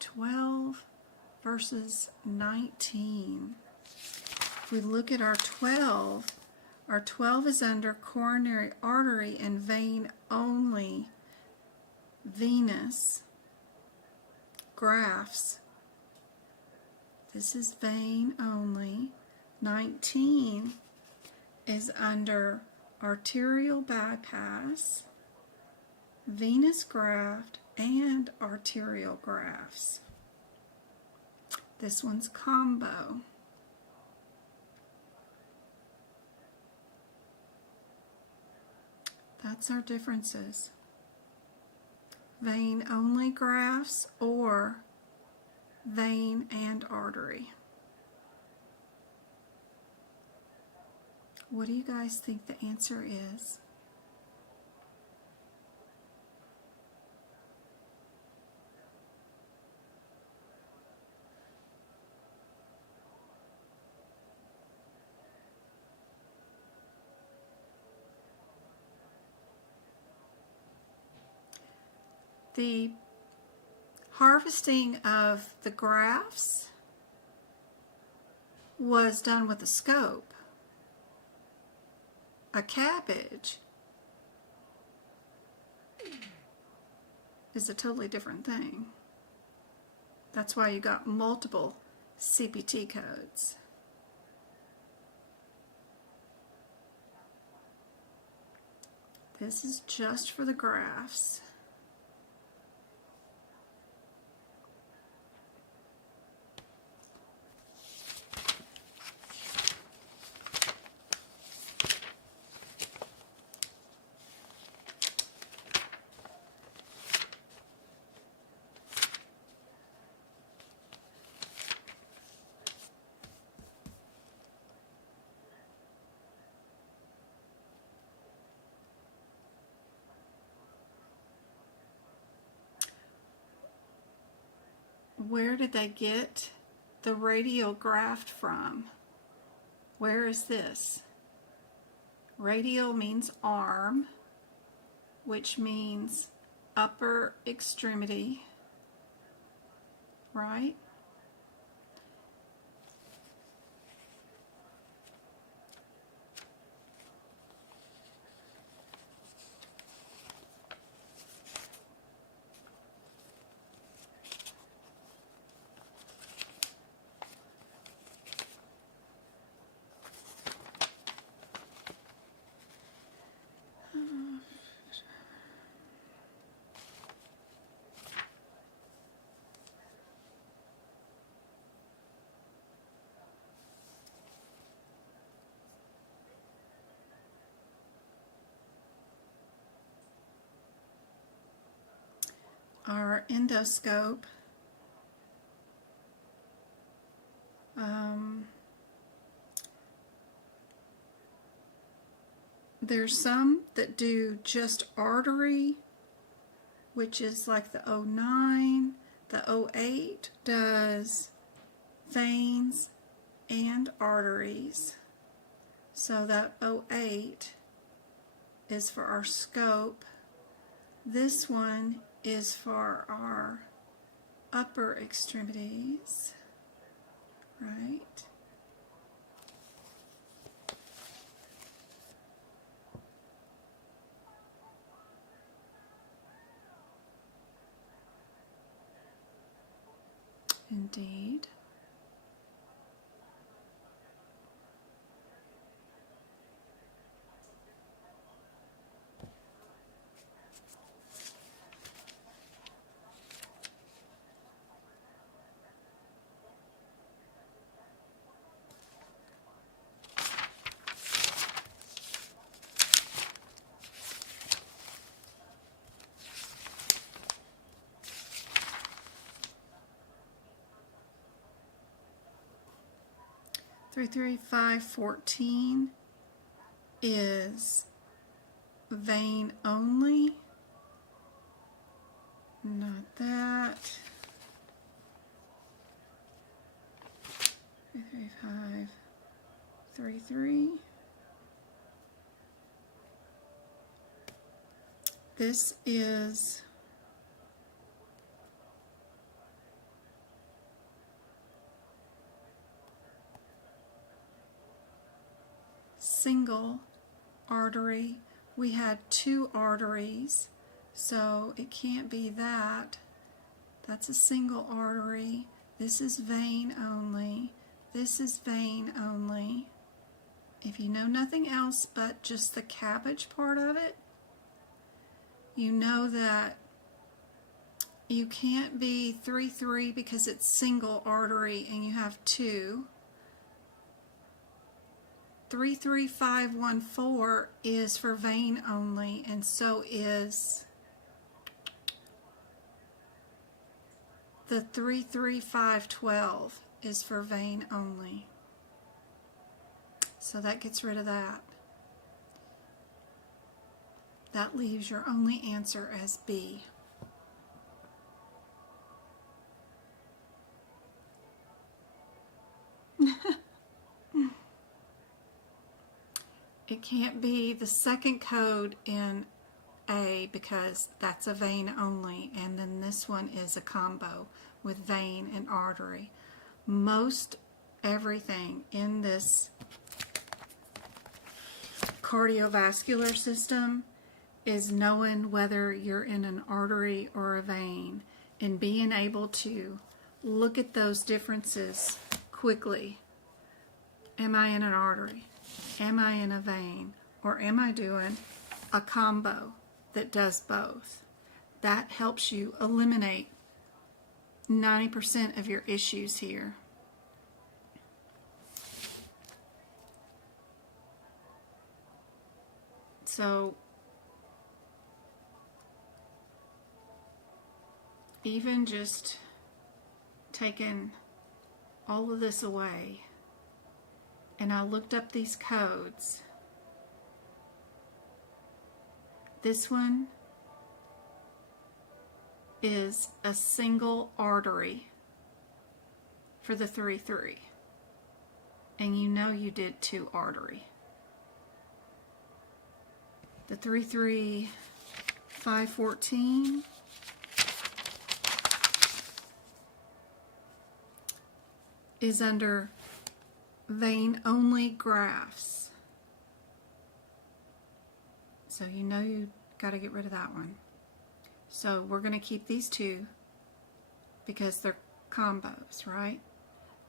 "12 versus 19. If we look at our 12 is under coronary artery and vein only. Venous grafts. This is vein only. 19 is under arterial bypass, venous graft, and arterial grafts. This one's combo. That's our differences. Vein only grafts or vein and artery. What do you guys think the answer is? The harvesting of the grafts was done with a scope. A cabbage is a totally different thing. That's why you got multiple CPT codes. This is just for the grafts. Where did they get the radial graft from? Where is this? Radial means arm, which means upper extremity, right? Our endoscope, there's some that do just artery, which is like the 09. The 08 does veins and arteries. So that 08 is for our scope. This one is for our upper extremities, right? Indeed. 33514 is vein only. Not that. 33533. This is single artery. We had two arteries, so it can't be that. That's a single artery. This is vein only. This is vein only. If you know nothing else but just the cabbage part of it, you know that you can't be 3-3 because it's single artery and you have two. 33514 is for vein only, and so is the 33512 is for vein only. So that gets rid of that. That leaves your only answer as B. It can't be the second code in A because that's a vein only, and then this one is a combo with vein and artery. Most everything in this cardiovascular system is knowing whether you're in an artery or a vein and being able to look at those differences quickly. Am I in an artery? Am I in a vein? Or am I doing a combo that does both? That helps you eliminate 90% of your issues here. So even just taking all of this away, and I looked up these codes. This one is a single artery for the 3-3, and you know you did two artery. The 33514 is under vein only grafts. So you know you got to get rid of that one. So we're going to keep these two because they're combos, right?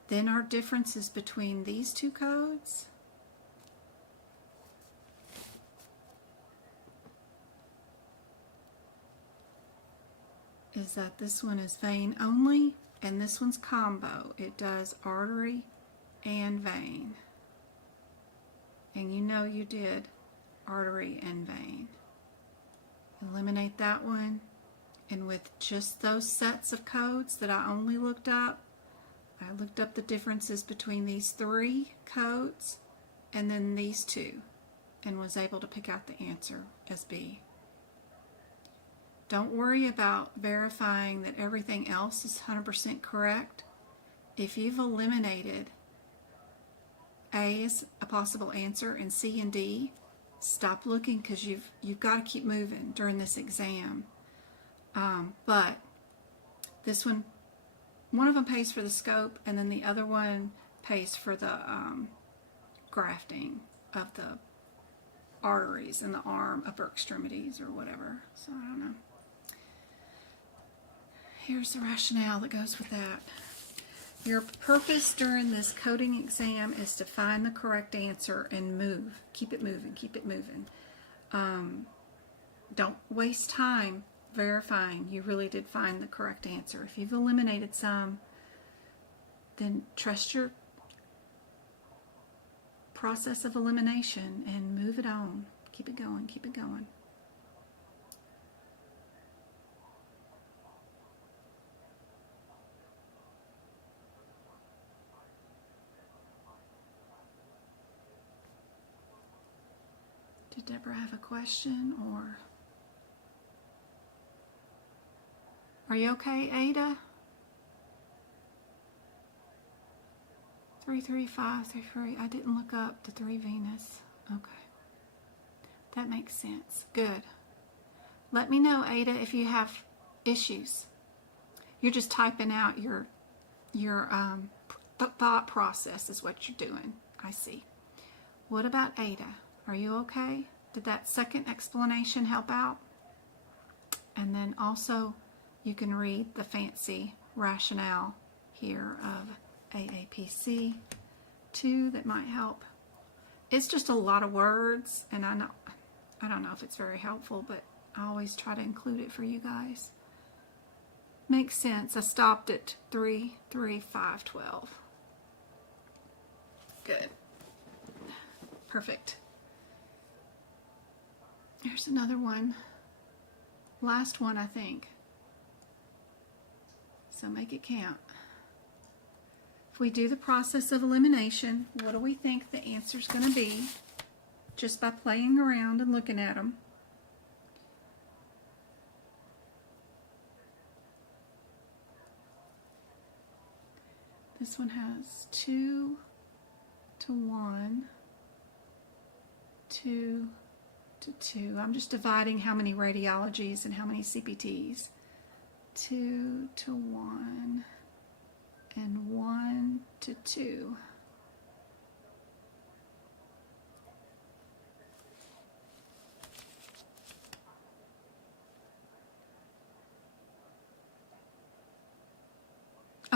Then our differences between these two codes is that this one is vein only and this one's combo. It does artery and vein. And you know you did artery and vein. Eliminate that one, and with just those sets of codes that I only looked up, I looked up the differences between these three codes and then these two, and was able to pick out the answer as B. Don't worry about verifying that everything else is 100% correct. If you've eliminated A is a possible answer and C and D, stop looking because you've got to keep moving during this exam. But this one of them pays for the scope, and then the other one pays for the grafting of the arteries in the arm, upper extremities, or whatever. So I don't know. Here's the rationale that goes with that. Your purpose during this coding exam is to find the correct answer and move. Keep it moving, keep it moving. Don't waste time verifying you really did find the correct answer. If you've eliminated some, then trust your process of elimination and move it on. Keep it going, keep it going. Did Deborah have a question, or are you okay, Ada? 33533. I didn't look up the 3 Venus. Okay. That makes sense. Good. Let me know, Ada, if you have issues. You're just typing out your thought process is what you're doing. I see. What about Ada? Are you okay? Did that second explanation help out? And then also you can read the fancy rationale here of AAPC too that might help. It's just a lot of words, and I don't know if it's very helpful, but I always try to include it for you guys. Makes sense. I stopped at 33512. Good. Perfect. Here's another one. Last one, I think. So make it count. If we do the process of elimination, what do we think the answer is going to be just by playing around and looking at them? This one has 2 to 1, 2 to 2. I'm just dividing how many radiologies and how many CPTs. 2 to 1 and 1 to 2.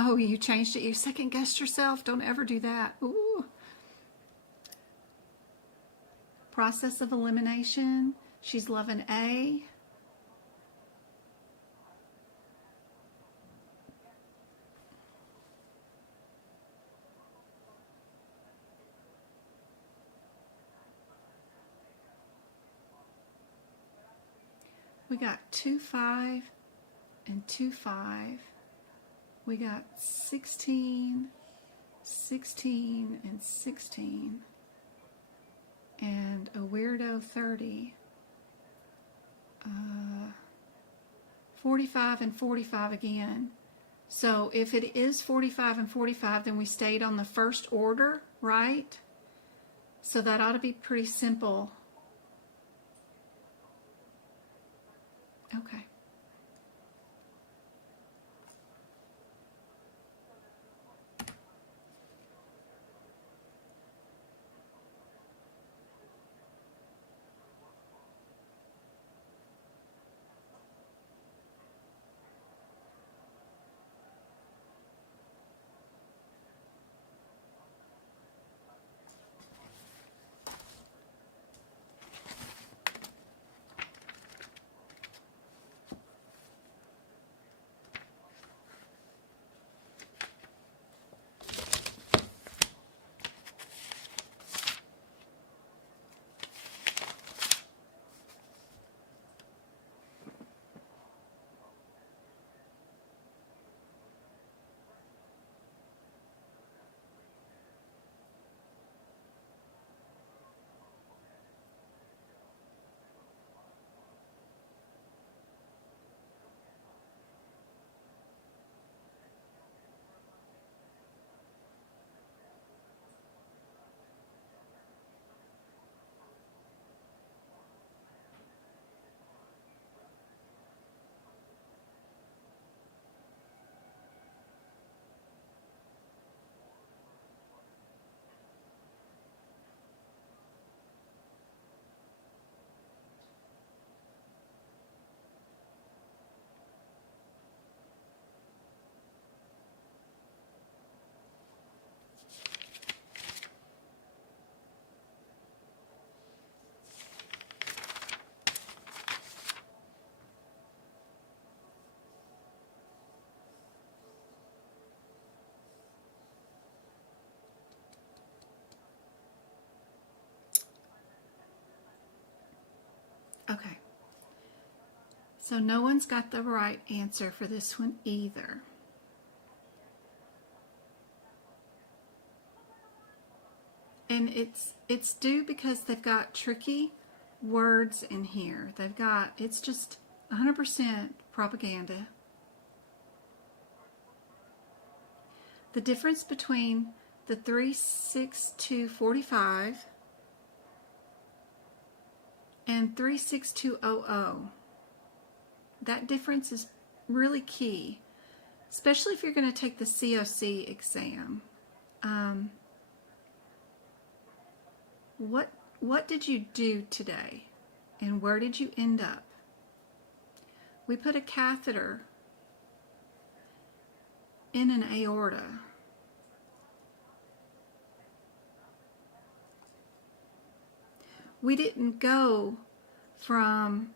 Oh, you changed it. You second guessed yourself. Don't ever do that. Ooh. Process of elimination. She's loving A. We got 2-5 and 2-5. We got 16, 16, and 16. And a weirdo 30. 45 and 45 again. So if it is 45 and 45, then we stayed on the first order, right? So that ought to be pretty simple. Okay. Okay. So no one's got the right answer for this one either. And it's due because they've got tricky words in here. They've got, it's just 100% propaganda. The difference between the 36245 and 36200, that difference is really key, especially if you're going to take the COC exam. What did you do today, and where did you end up? We put a catheter in an aorta. We didn't go from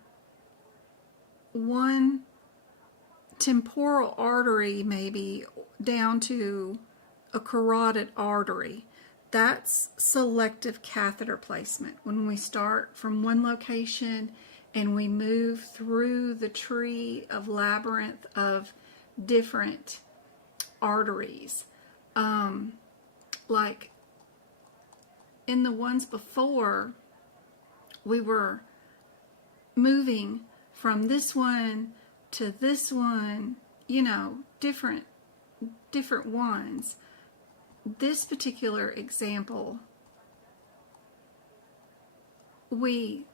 one temporal artery maybe down to a carotid artery. That's selective catheter placement. When we start from one location and we move through the tree of labyrinth of different arteries. Like in the ones before, we were moving from this one to this one, you know, different ones. This particular example, we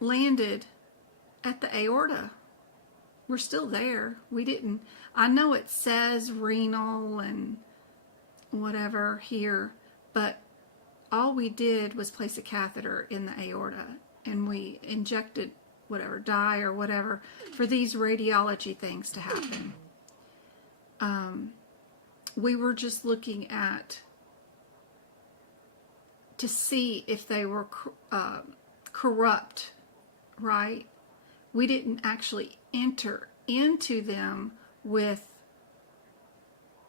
landed at the aorta. We're still there. We didn't, I know it says renal and whatever here, but all we did was place a catheter in the aorta, and we injected whatever, dye or whatever, for these radiology things to happen. We were just looking at to see if they were corrupt, right? We didn't actually enter into them with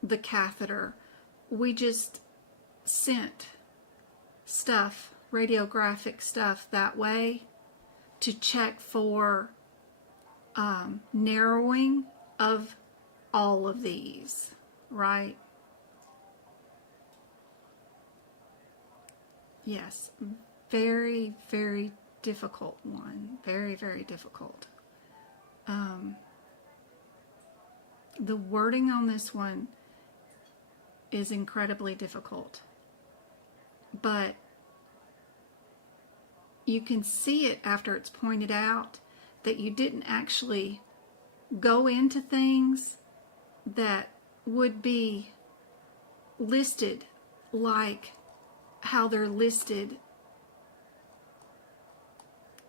the catheter. We just sent stuff, radiographic stuff that way to check for narrowing of all of these, right? Yes, very, very difficult one. Very, very difficult. The wording on this one is incredibly difficult, but you can see it after it's pointed out that you didn't actually go into things that would be listed like how they're listed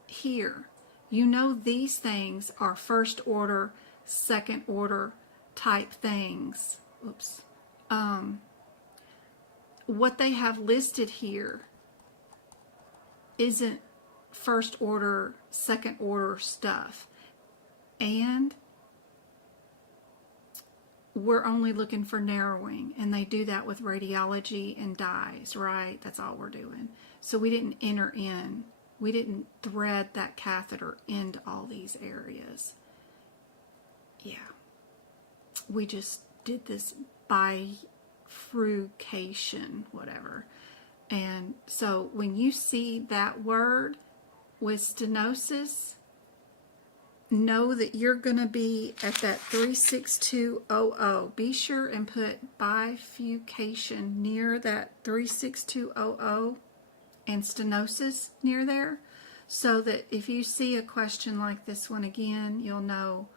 here. You know, these things are first order, second order type things. Oops. What they have listed here isn't first order, second order stuff. And we're only looking for narrowing, and they do that with radiology and dyes, right? That's all we're doing. So we didn't enter in. We didn't thread that catheter into all these areas. Yeah. We just did this bifurcation, whatever. And so when you see that word with stenosis, know that you're going to be at that 36200. Be sure and put bifurcation near that 36200 and stenosis near there, so that if you see a question like this one again, you'll know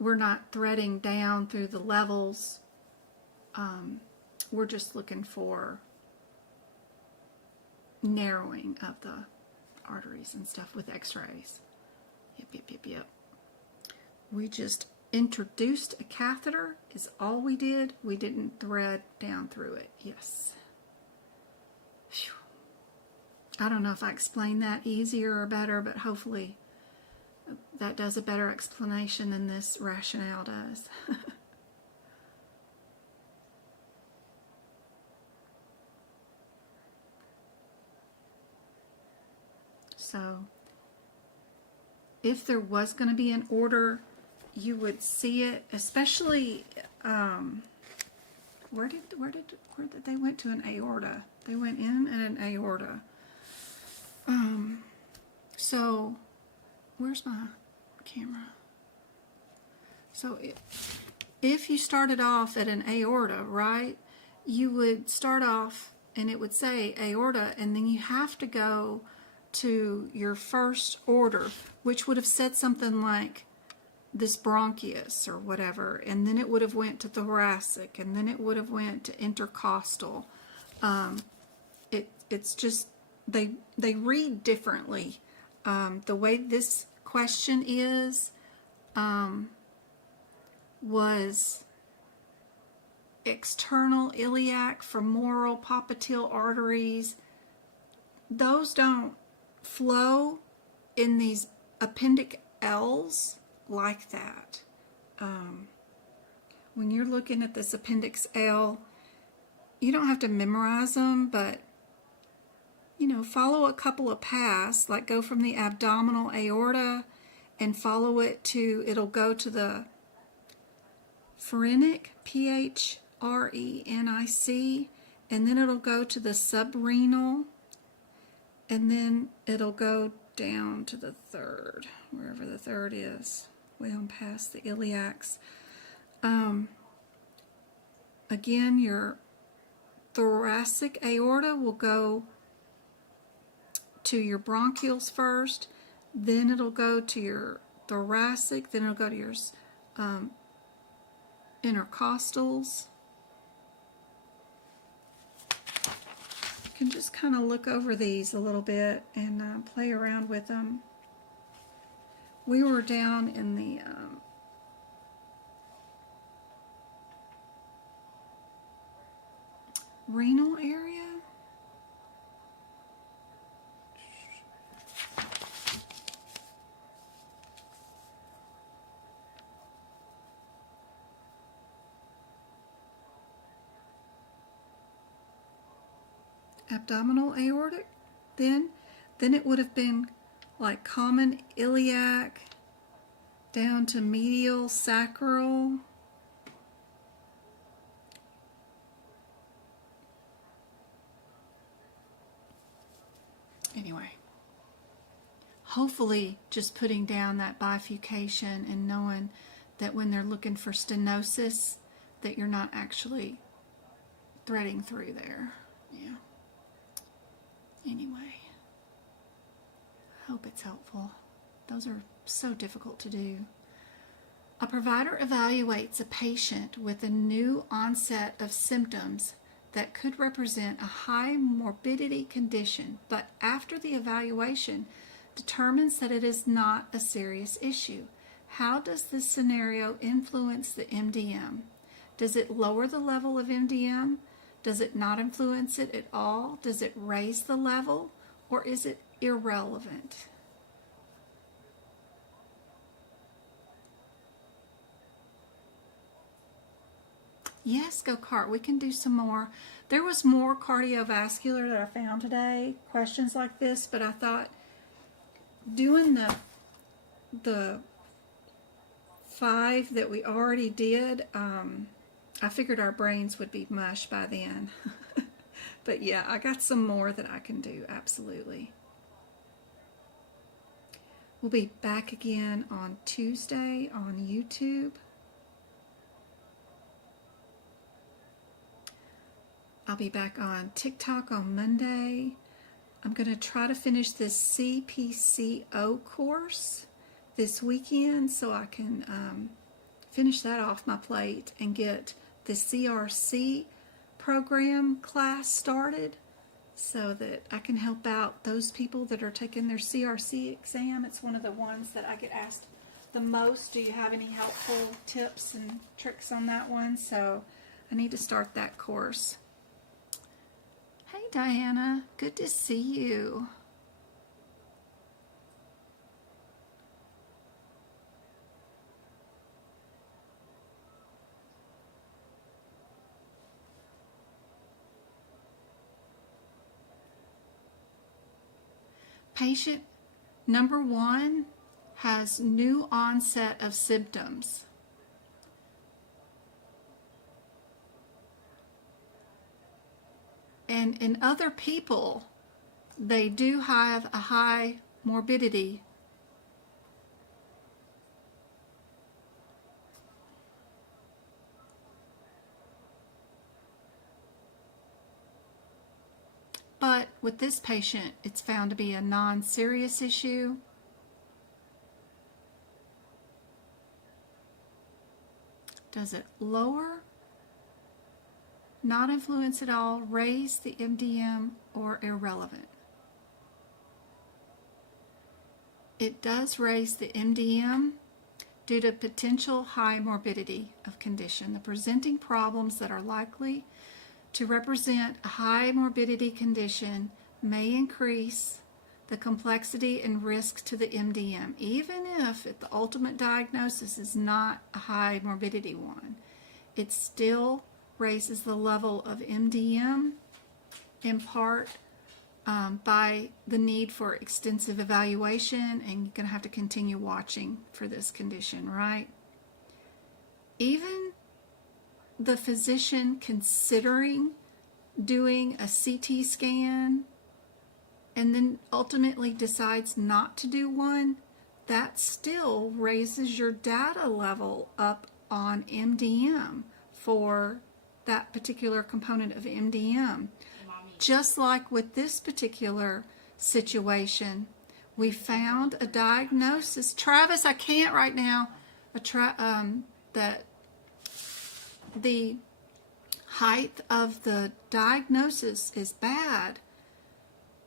we're not threading down through the levels. We're just looking for narrowing of the arteries and stuff with x-rays. Yep. We just introduced a catheter is all we did. We didn't thread down through it. Yes. Whew. I don't know if I explained that easier or better, but hopefully that does a better explanation than this rationale does. So if there was going to be an order, you would see it, especially where did they went to an aorta? They went in at an aorta. So, where's my camera? So, if you started off at an aorta, right, you would start off and it would say aorta, and then you have to go to your first order, which would have said something like this bronchus or whatever, and then it would have went to thoracic, and then it would have went to intercostal. It's just they read differently. The way this question is was external iliac, femoral, popliteal arteries. Those don't flow in these appendix L's like that. When you're looking at this appendix L, you don't have to memorize them, but follow a couple of paths, like go from the abdominal aorta and follow it to, it'll go to the phrenic, Phrenic, and then it'll go to the subrenal, and then it'll go down to the third, wherever the third is, way on past the iliacs. Again, your thoracic aorta will go to your bronchioles first, then it'll go to your thoracic, then it'll go to your intercostals. You can just kind of look over these a little bit and play around with them. We were down in the renal area. Abdominal aortic, then it would have been like common iliac down to medial sacral, anyway, hopefully just putting down that bifurcation and knowing that when they're looking for stenosis that you're not actually threading through there. Yeah. Anyway, I hope it's helpful. Those are so difficult to do. A provider evaluates a patient with a new onset of symptoms that could represent a high morbidity condition, but after the evaluation determines that it is not a serious issue. How does this scenario influence the MDM? Does it lower the level of MDM? Does it not influence it at all? Does it raise the level? Or is it irrelevant? Yes, go-kart, we can do some more. There was more cardiovascular that I found today, questions like this, but I thought doing the 5 that we already did, I figured our brains would be mush by then. But yeah, I got some more that I can do, absolutely. We'll be back again on Tuesday on YouTube. I'll be back on TikTok on Monday. I'm going to try to finish this CPCO course this weekend so I can finish that off my plate and get the CRC program class started so that I can help out those people that are taking their CRC exam. It's one of the ones that I get asked the most. Do you have any helpful tips and tricks on that one? So I need to start that course. Hey Diana, good to see you. Patient number 1 has new onset of symptoms. And in other people, they do have a high morbidity. But with this patient, it's found to be a non-serious issue. Does it lower, not influence at all, raise the MDM, or irrelevant? It does raise the MDM due to potential high morbidity of condition. The presenting problems that are likely to represent a high morbidity condition may increase the complexity and risk to the MDM, even if the ultimate diagnosis is not a high morbidity one. It still raises the level of MDM, in part by the need for extensive evaluation, and you're going to have to continue watching for this condition, right? Even the physician considering doing a CT scan and then ultimately decides not to do one, that still raises your data level up on MDM for that particular component of MDM. Just like with this particular situation, we found a diagnosis. Travis, I can't right now. That the height of the diagnosis is bad,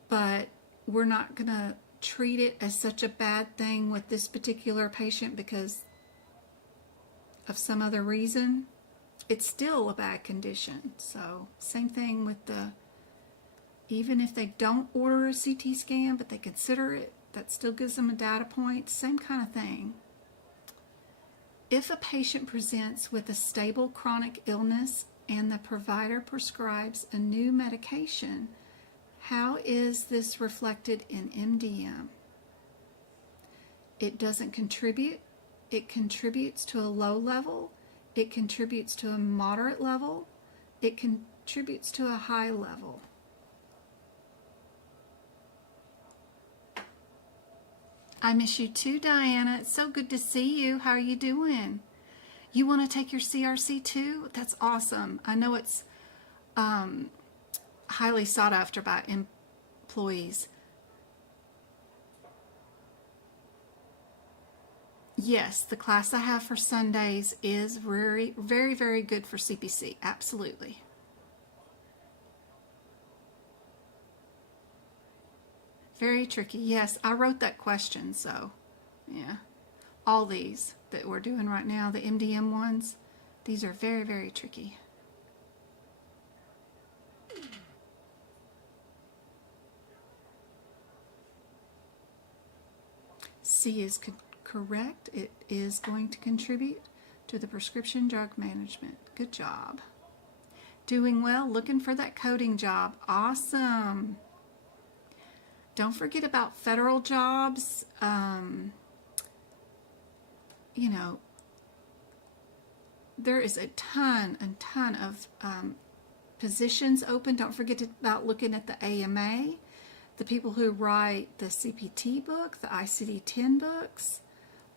but we're not going to treat it as such a bad thing with this particular patient because of some other reason. It's still a bad condition. So same thing with the, even if they don't order a CT scan but they consider it, that still gives them a data point. Same kind of thing. If a patient presents with a stable chronic illness and the provider prescribes a new medication, how is this reflected in MDM? It doesn't contribute. It contributes to a low level. It contributes to a moderate level. It contributes to a high level. I miss you too, Diana. It's so good to see you. How are you doing? You want to take your CRC too? That's awesome. I know it's highly sought after by employees. Yes, the class I have for Sundays is very, very, very good for CPC. Absolutely. Very tricky. Yes, I wrote that question, so yeah. All these that we're doing right now, the MDM ones, these are very, very tricky. C is correct. It is going to contribute to the prescription drug management. Good job. Doing well, looking for that coding job. Awesome. Don't forget about federal jobs. You know, there is a ton of positions open. Don't forget about looking at the AMA, the people who write the CPT book, the ICD-10 books,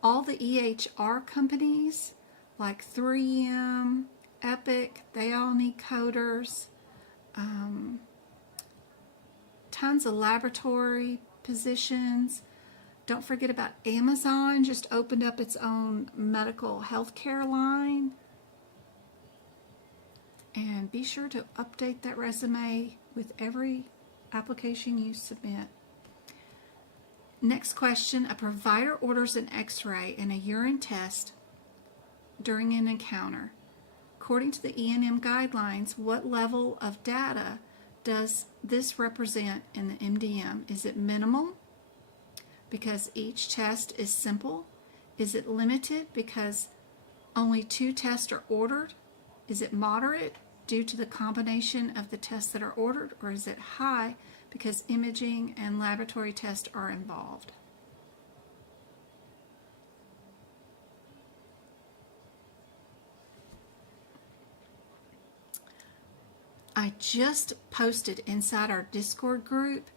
all the EHR companies like 3M, Epic, they all need coders. Tons of laboratory positions. Don't forget about Amazon, just opened up its own medical healthcare line. And be sure to update that resume with every application you submit. Next question, a provider orders an x-ray and a urine test during an encounter. According to the E&M guidelines, what level of data does this represent in the MDM? Is it minimal because each test is simple? Is it limited because only 2 tests are ordered? Is it moderate due to the combination of the tests that are ordered? Or is it high because imaging and laboratory tests are involved? I just posted inside our Discord group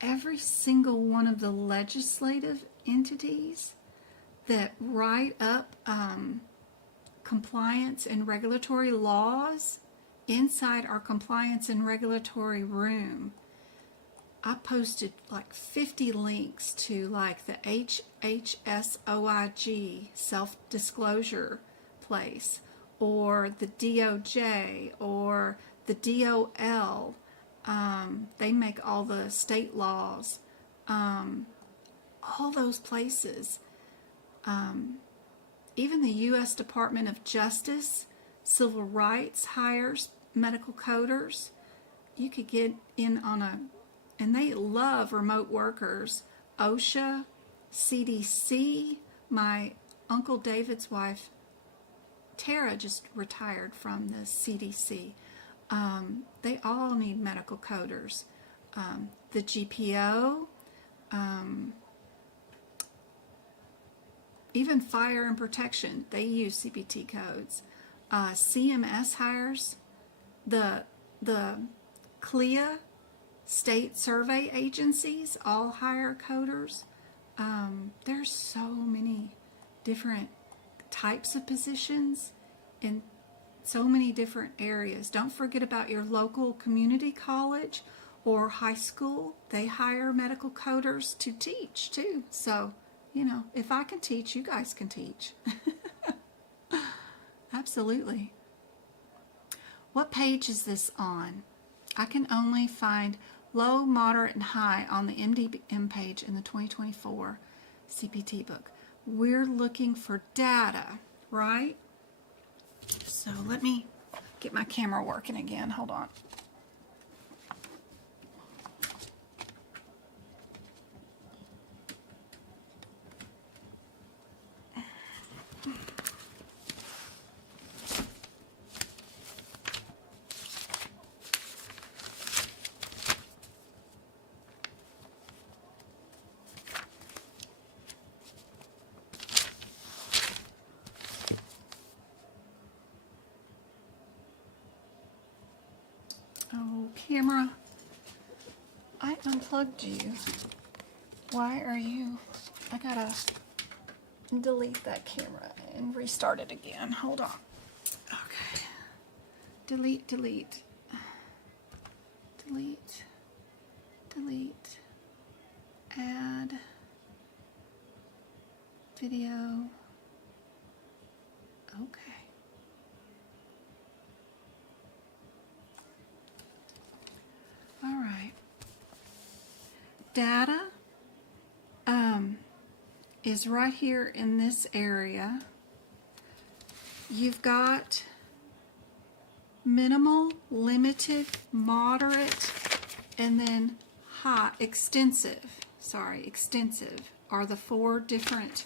every single one of the legislative entities that write up compliance and regulatory laws inside our compliance and regulatory room. I posted like 50 links to like the HHSOIG self-disclosure place, or the DOJ, or the DOL. They make all the state laws. All those places. Even the U.S. Department of Justice, Civil Rights hires medical coders. You could get in on and they love remote workers. OSHA, CDC, my Uncle David's wife, Tara, just retired from the CDC. They all need medical coders. The GPO, even fire and protection, they use CPT codes. CMS hires the CLIA, state survey agencies, all hire coders. There's so many different types of positions in so many different areas. Don't forget about your local community college or high school. They hire medical coders to teach too. So, you know, if I can teach, you guys can teach. Absolutely. What page is this on? I can only find low, moderate, and high on the MDM page in the 2024 CPT book. We're looking for data, right? So let me get my camera working again. Hold on. Oh, camera, I unplugged you. Why are you? I gotta delete that camera and restart it again. Hold on. Okay. Delete, delete. Delete. Delete. Add. Video. Okay. All right. Data is right here in this area. You've got minimal, limited, moderate, and then high, extensive. Sorry, extensive are the 4 different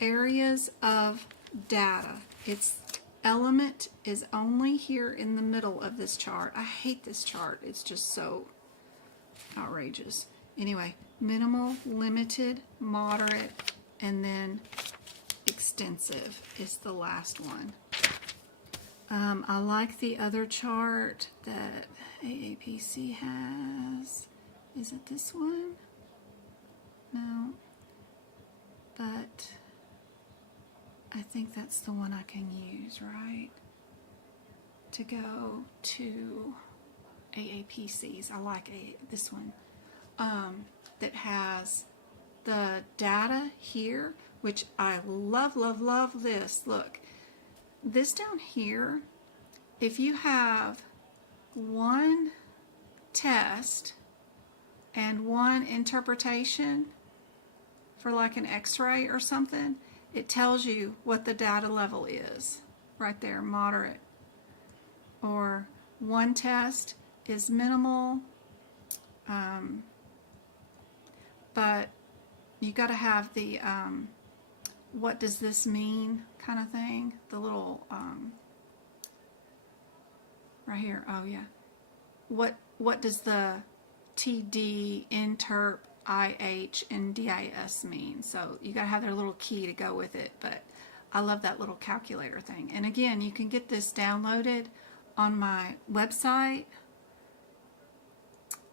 areas of data. Its element is only here in the middle of this chart. I hate this chart. It's just so outrageous. Anyway, minimal, limited, moderate, and then extensive is the last one. I like the other chart that AAPC has. Is it this one? No. But I think that's the one I can use, right? To go to AAPCs. I like this one. That has the data here, which I love, love, love this. Look, this down here, if you have one test and one interpretation for like an x-ray or something, it tells you what the data level is right there, moderate. Or one test is minimal, but you got to have the what does this mean kind of thing, the little right here. Oh yeah, what does the TD, interp, IH, and DIS mean? So you got to have their little key to go with it. But I love that little calculator thing. And again, you can get this downloaded on my website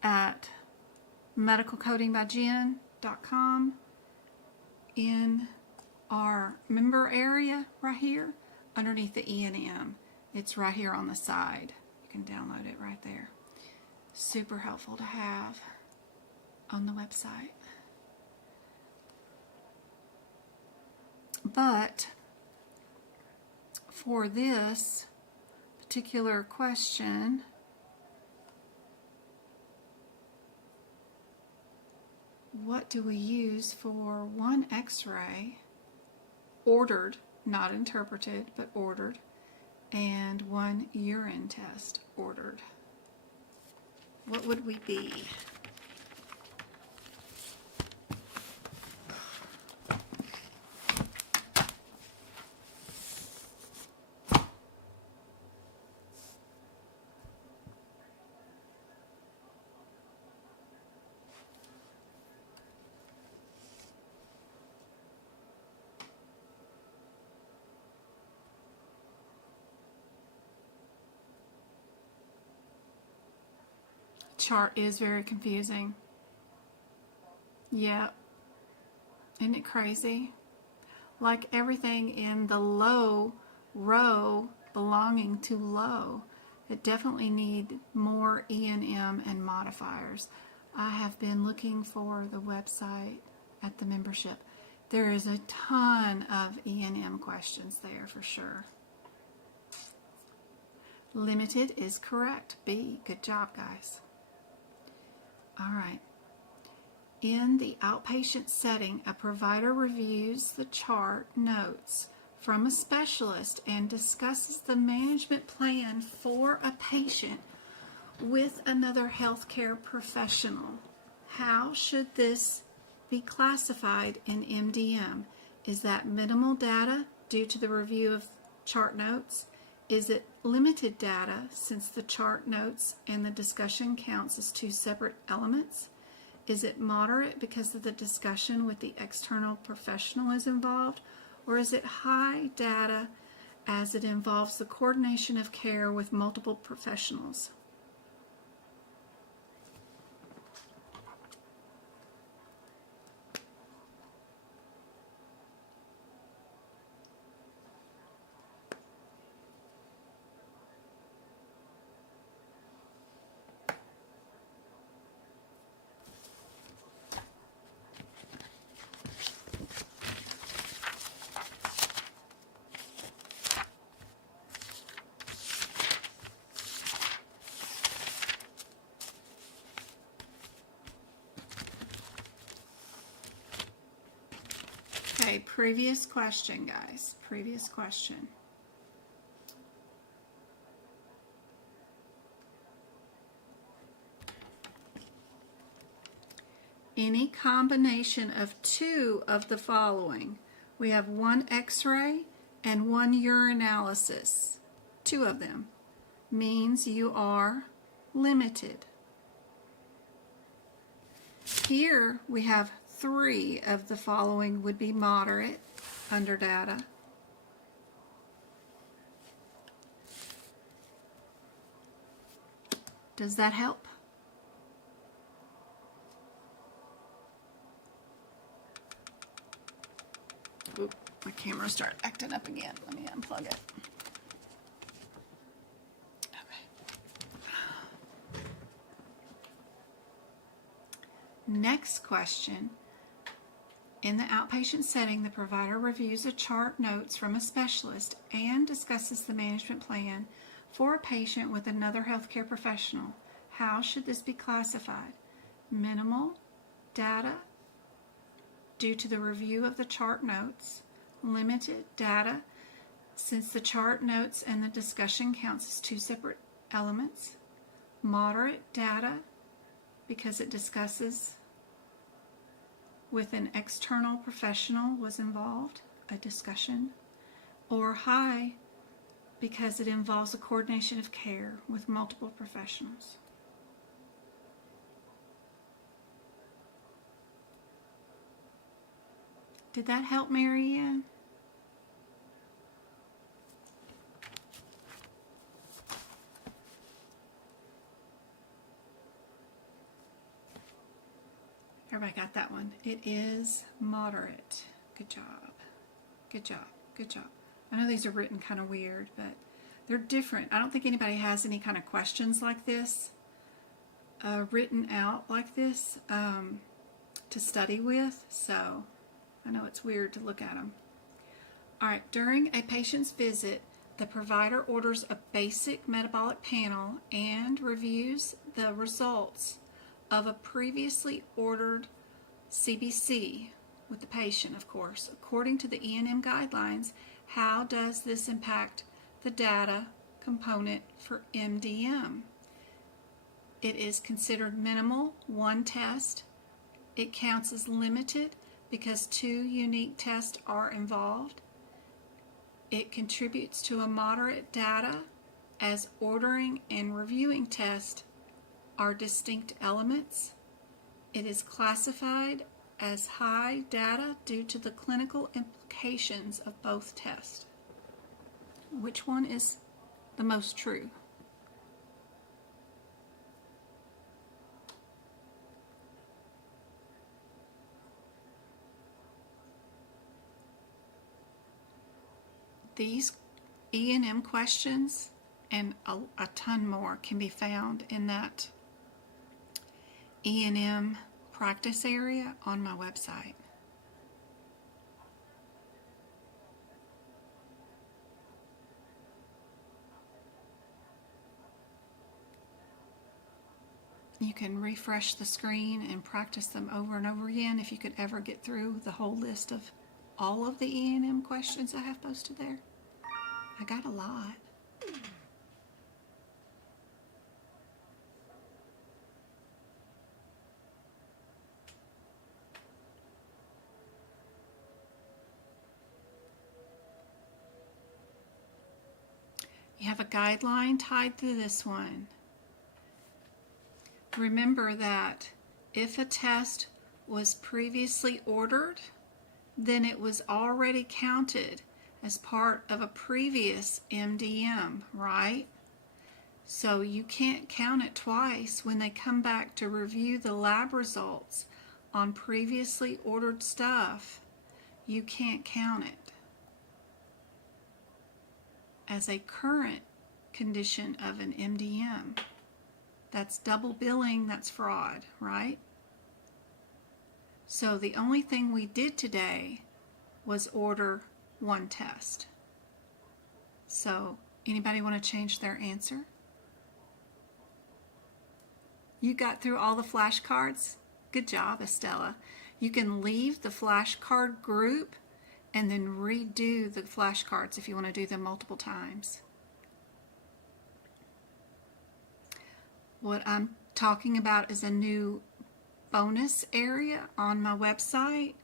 at medicalcodingbyjen.com. In our member area right here, underneath the E&M. It's right here on the side. You can download it right there. Super helpful to have on the website. But for this particular question, what do we use for one x-ray, ordered, not interpreted, but ordered, and one urine test, ordered? What would we be? Chart is very confusing. Yep. Isn't it crazy? Like everything in the low row belonging to low, it definitely need more E&M and modifiers. I have been looking for the website at the membership. There is a ton of E&M questions there for sure. Limited is correct. B. Good job, guys. All right. In the outpatient setting, a provider reviews the chart notes from a specialist and discusses the management plan for a patient with another healthcare professional. How should this be classified in MDM? Is that minimal data due to the review of chart notes? Is it limited data since the chart notes and the discussion counts as two separate elements? Is it moderate because of the discussion with the external professional is involved? Or is it high data as it involves the coordination of care with multiple professionals? Okay, previous question, guys. Previous question. Any combination of two of the following. We have one x-ray and one urinalysis. Two of them means you are limited. Here we have three of the following would be moderate under data. Does that help? Oop, my camera started acting up again. Let me unplug it. Okay. Next question. In the outpatient setting, the provider reviews a chart notes from a specialist and discusses the management plan for a patient with another healthcare professional. How should this be classified? Minimal data due to the review of the chart notes. Limited data since the chart notes and the discussion counts as two separate elements. Moderate data because it discusses with an external professional was involved, a discussion. Or high because it involves a coordination of care with multiple professionals. Did that help, Mary Ann? Everybody got that one. It is moderate. Good job. Good job. Good job. I know these are written kind of weird, but they're different. I don't think anybody has any kind of questions like this written out like this to study with, so I know it's weird to look at them. All right, during a patient's visit, the provider orders a basic metabolic panel and reviews the results of a previously ordered CBC with the patient, of course. According to the E&M guidelines, how does this impact the data component for MDM? It is considered minimal, one test. It counts as limited because 2 unique tests are involved. It contributes to a moderate data as ordering and reviewing tests are distinct elements. It is classified as high data due to the clinical implications of both tests. Which one is the most true? These E&M questions and a ton more can be found in that E&M practice area on my website. You can refresh the screen and practice them over and over again if you could ever get through the whole list of all of the E&M questions I have posted there. I got a lot. You have a guideline tied to this one. Remember that if a test was previously ordered, then it was already counted as part of a previous MDM, right? So you can't count it twice when they come back to review the lab results on previously ordered stuff. You can't count it as a current condition of an MDM. That's double billing, that's fraud, right? So the only thing we did today was order one test. So anybody want to change their answer? You got through all the flashcards? Good job, Estella. You can leave the flashcard group and then redo the flashcards if you want to do them multiple times. What I'm talking about is a new bonus area on my website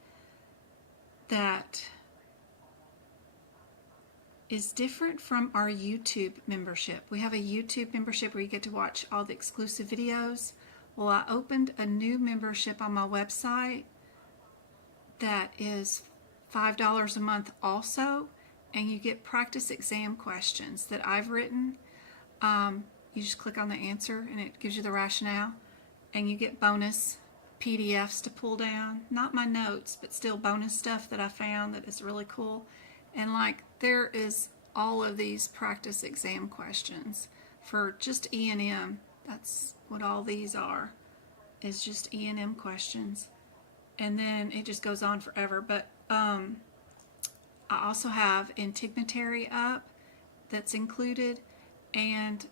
that is different from our YouTube membership. We have a YouTube membership where you get to watch all the exclusive videos. Well, I opened a new membership on my website that is $5 a month also, and you get practice exam questions that I've written. You just click on the answer and it gives you the rationale, and you get bonus PDFs to pull down. Not my notes, but still bonus stuff that I found that is really cool. And like there is all of these practice exam questions for just E&M. That's what all these are, is just E&M questions. And then it just goes on forever. But I also have integumentary up that's included, and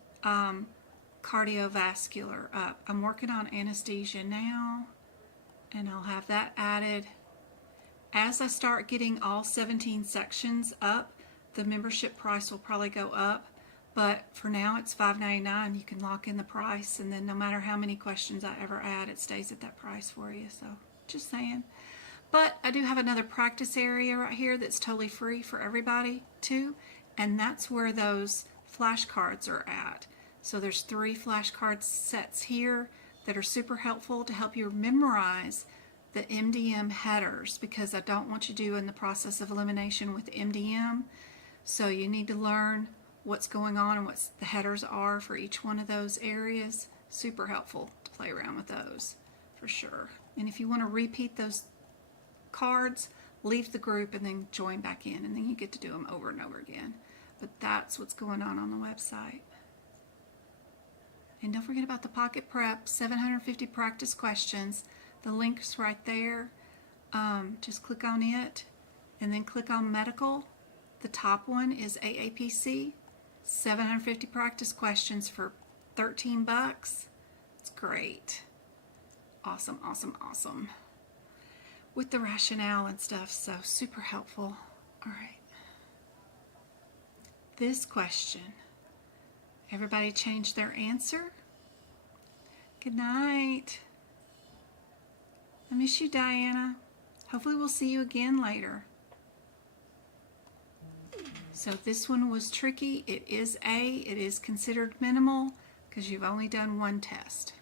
cardiovascular up. I'm working on anesthesia now, and I'll have that added. As I start getting all 17 sections up, the membership price will probably go up, but for now it's $5.99. You can lock in the price, and then no matter how many questions I ever add, it stays at that price for you. So just saying. But I do have another practice area right here that's totally free for everybody too, and that's where those flashcards are at. So there's 3 flashcard sets here that are super helpful to help you memorize the MDM headers, because I don't want you to do in the process of elimination with MDM. So you need to learn what's going on and what the headers are for each one of those areas. Super helpful to play around with those for sure. And if you want to repeat those cards, leave the group and then join back in, and then you get to do them over and over again. But that's what's going on the website. And don't forget about the Pocket Prep, 750 practice questions. The link's right there. Just click on it and then click on medical. The top one is AAPC, 750 practice questions for $13. It's great. Awesome, awesome, awesome. With the rationale and stuff, so super helpful. All right. This question. Everybody changed their answer? Good night. I miss you, Diana. Hopefully we'll see you again later. So this one was tricky. It is A. It is considered minimal because you've only done one test.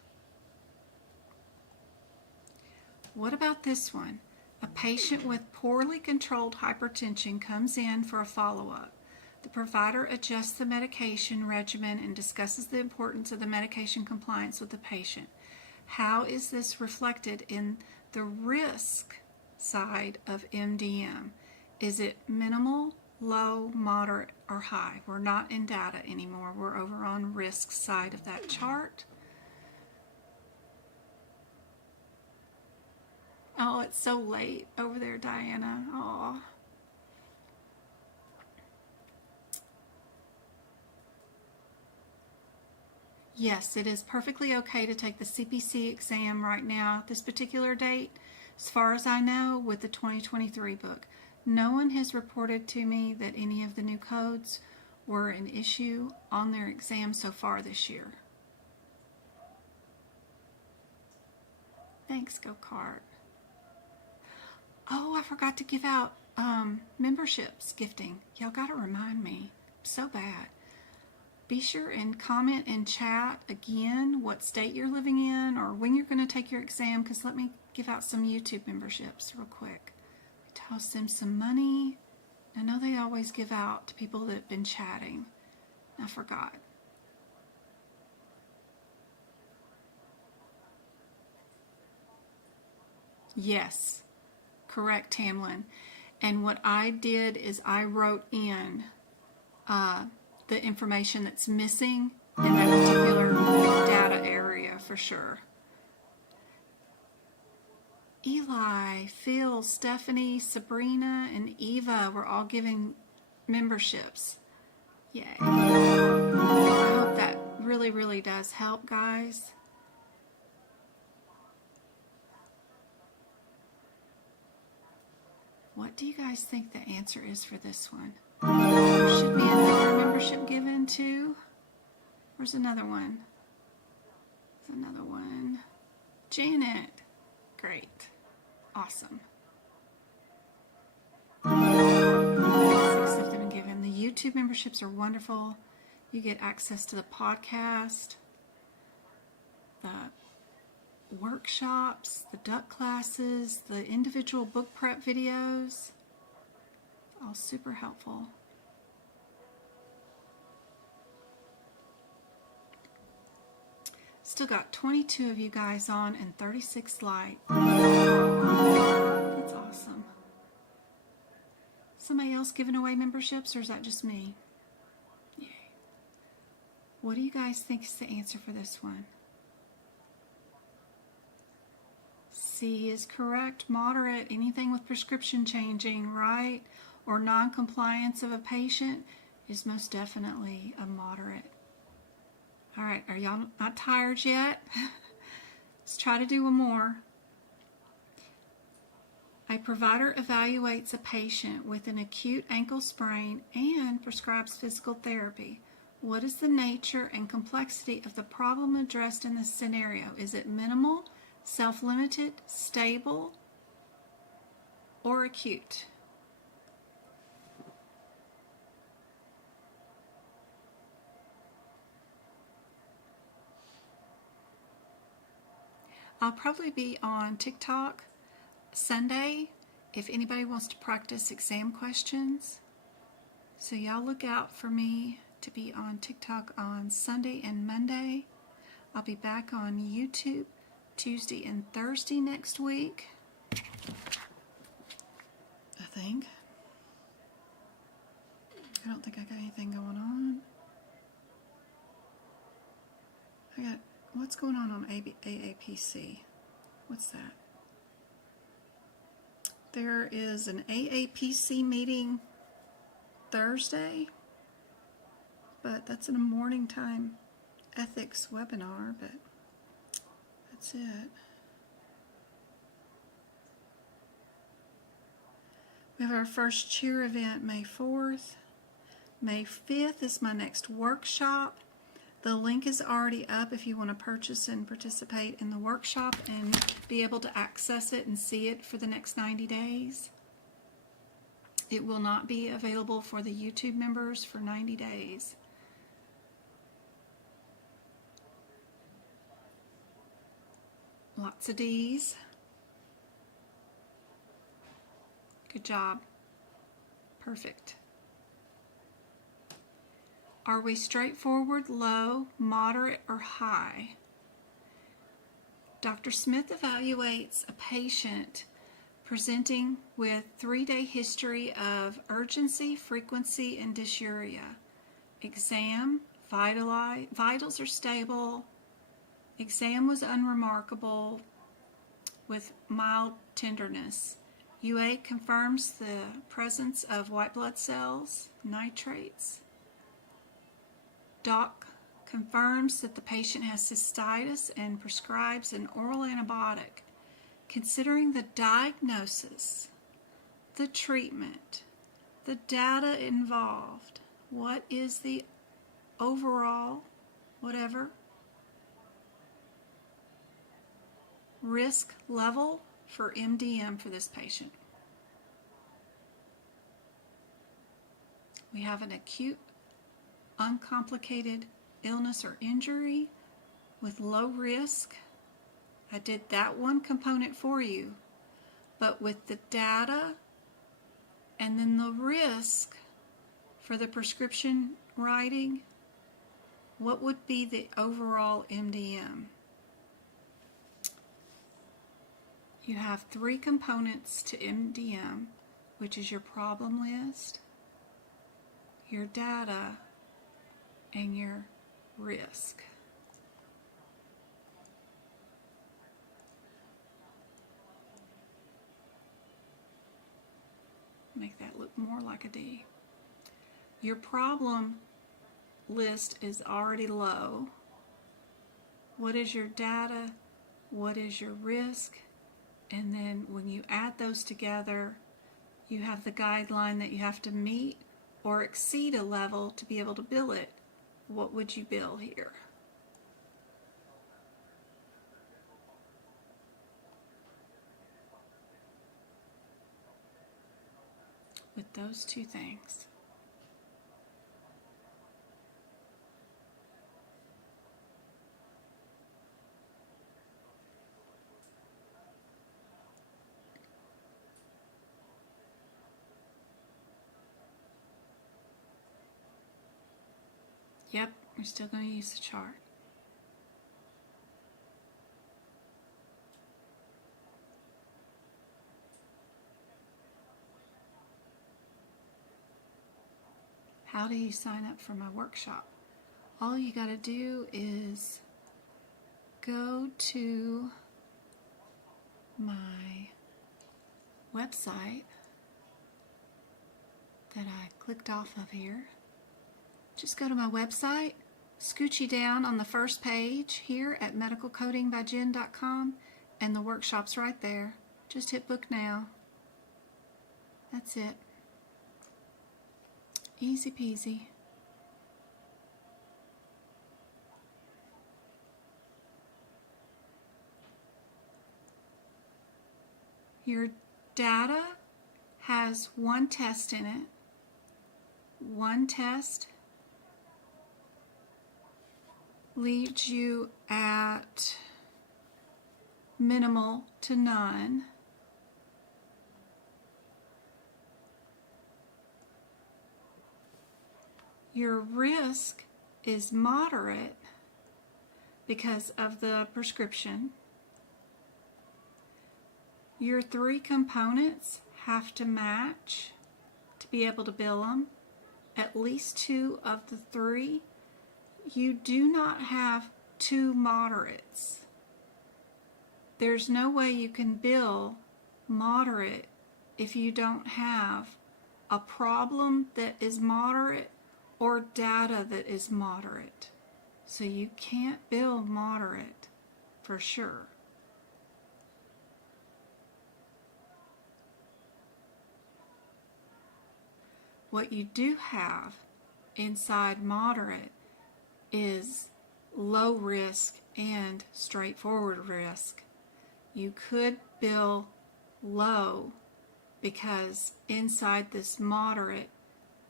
What about this one? A patient with poorly controlled hypertension comes in for a follow-up. The provider adjusts the medication regimen and discusses the importance of the medication compliance with the patient. How is this reflected in the risk side of MDM? Is it minimal, low, moderate, or high? We're not in data anymore. We're over on risk side of that chart. Oh, it's so late over there, Diana. Aw. Yes, it is perfectly okay to take the CPC exam right now at this particular date, as far as I know, with the 2023 book. No one has reported to me that any of the new codes were an issue on their exam so far this year. Thanks, Go-Kart. Oh, I forgot to give out memberships gifting. Y'all gotta remind me. So bad. Be sure and comment and chat again what state you're living in or when you're going to take your exam, because let me give out some YouTube memberships real quick. Toss them some money. I know they always give out to people that have been chatting. I forgot. Yes, correct, Tamlin. And what I did is I wrote in the information that's missing in that particular data area for sure. Eli, Phil, Stephanie, Sabrina, and Eva were all giving memberships. Yay. I hope that really, really does help, guys. What do you guys think the answer is for this one? There should be another membership given too. Where's another one? There's another one. Janet. Great. Awesome. 6 of them given. The YouTube memberships are wonderful. You get access to the podcast, the workshops, the duck classes, the individual book prep videos. All super helpful. Still got 22 of you guys on and 36 like. That's awesome. Somebody else giving away memberships, or is that just me? Yay. What do you guys think is the answer for this one? C is correct. Moderate. Anything with prescription changing, right? Or non-compliance of a patient is most definitely a moderate. All right, are y'all not tired yet? Let's try to do one more. A provider evaluates a patient with an acute ankle sprain and prescribes physical therapy. What is the nature and complexity of the problem addressed in this scenario? Is it minimal, self-limited, stable, or acute? I'll probably be on TikTok Sunday if anybody wants to practice exam questions. So y'all look out for me to be on TikTok on Sunday and Monday. I'll be back on YouTube Tuesday and Thursday next week, I think. I don't think I got anything going on. What's going on AAPC? What's that? There is an AAPC meeting Thursday, but that's in a morning time ethics webinar, but that's it. We have our first cheer event May 4th. May 5th is my next workshop. The link is already up if you want to purchase and participate in the workshop and be able to access it and see it for the next 90 days. It will not be available for the YouTube members for 90 days. Lots of D's. Good job. Perfect. Are we straightforward, low, moderate, or high? Dr. Smith evaluates a patient presenting with 3-day history of urgency, frequency, and dysuria. Exam, vitals are stable. Exam was unremarkable with mild tenderness. UA confirms the presence of white blood cells, nitrates. Doc confirms that the patient has cystitis and prescribes an oral antibiotic. Considering the diagnosis, the treatment, the data involved, what is the overall, whatever, risk level for MDM for this patient? We have an acute uncomplicated illness or injury with low risk. I did that one component for you, but with the data and then the risk for the prescription writing, what would be the overall MDM? You have 3 components to MDM, which is your problem list, your data, and your risk. Make that look more like a D. Your problem list is already low. What is your data? What is your risk? And then when you add those together, you have the guideline that you have to meet or exceed a level to be able to bill it. What would you bill here? With those 2 things. Yep, we're still going to use the chart. How do you sign up for my workshop? All you got to do is go to my website that I clicked off of here. Just go to my website, scooch you down on the first page here at medicalcodingbyjen.com, and the workshop's right there. Just hit book now. That's it. Easy peasy. Your data has 1 test in it. 1 test leaves you at minimal to none. Your risk is moderate because of the prescription. Your 3 components have to match to be able to bill them. At least 2 of the 3. You do not have 2 moderates. There's no way you can bill moderate if you don't have a problem that is moderate or data that is moderate. So you can't bill moderate for sure. What you do have inside moderate is low risk and straightforward risk. You could bill low because inside this moderate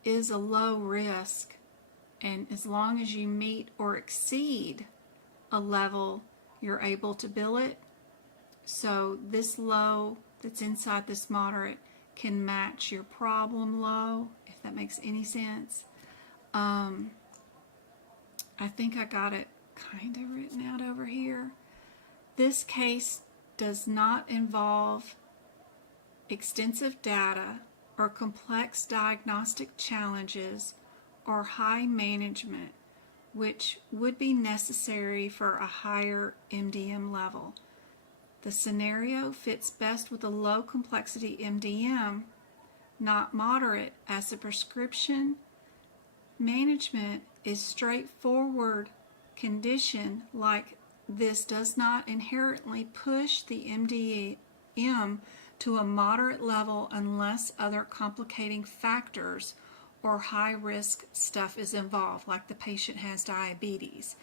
is a low risk, and as long as you meet or exceed a level, you're able to bill it. So this low that's inside this moderate can match your problem low, if that makes any sense. I think I got it kind of written out over here. This case does not involve extensive data or complex diagnostic challenges or high management, which would be necessary for a higher MDM level. The scenario fits best with a low complexity MDM, not moderate, as the prescription management is straightforward condition like this does not inherently push the MDM to a moderate level unless other complicating factors or high risk stuff is involved, like the patient has diabetes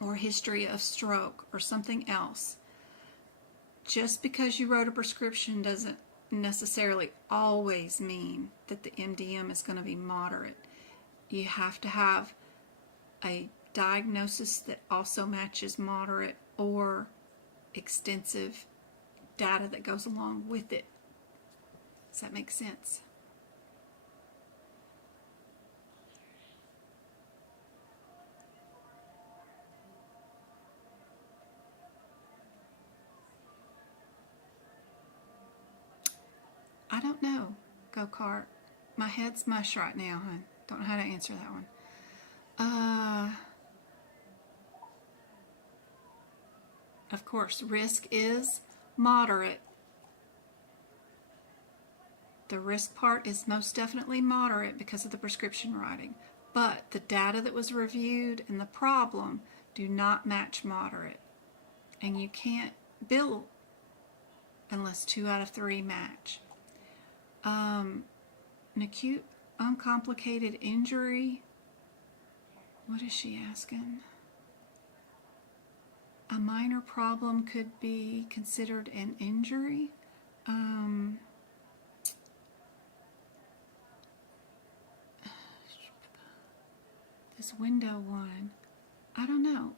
or history of stroke or something else. Just because you wrote a prescription doesn't necessarily always mean that the MDM is going to be moderate. You have to have a diagnosis that also matches moderate or extensive data that goes along with it. Does that make sense? I don't know, Go-Kart. My head's mush right now, hon. Don't know how to answer that one. Of course, risk is moderate. The risk part is most definitely moderate because of the prescription writing. But the data that was reviewed and the problem do not match moderate. And you can't bill unless 2 out of 3 match. An acute uncomplicated injury. What is she asking? A minor problem could be considered an injury. This window one, I don't know.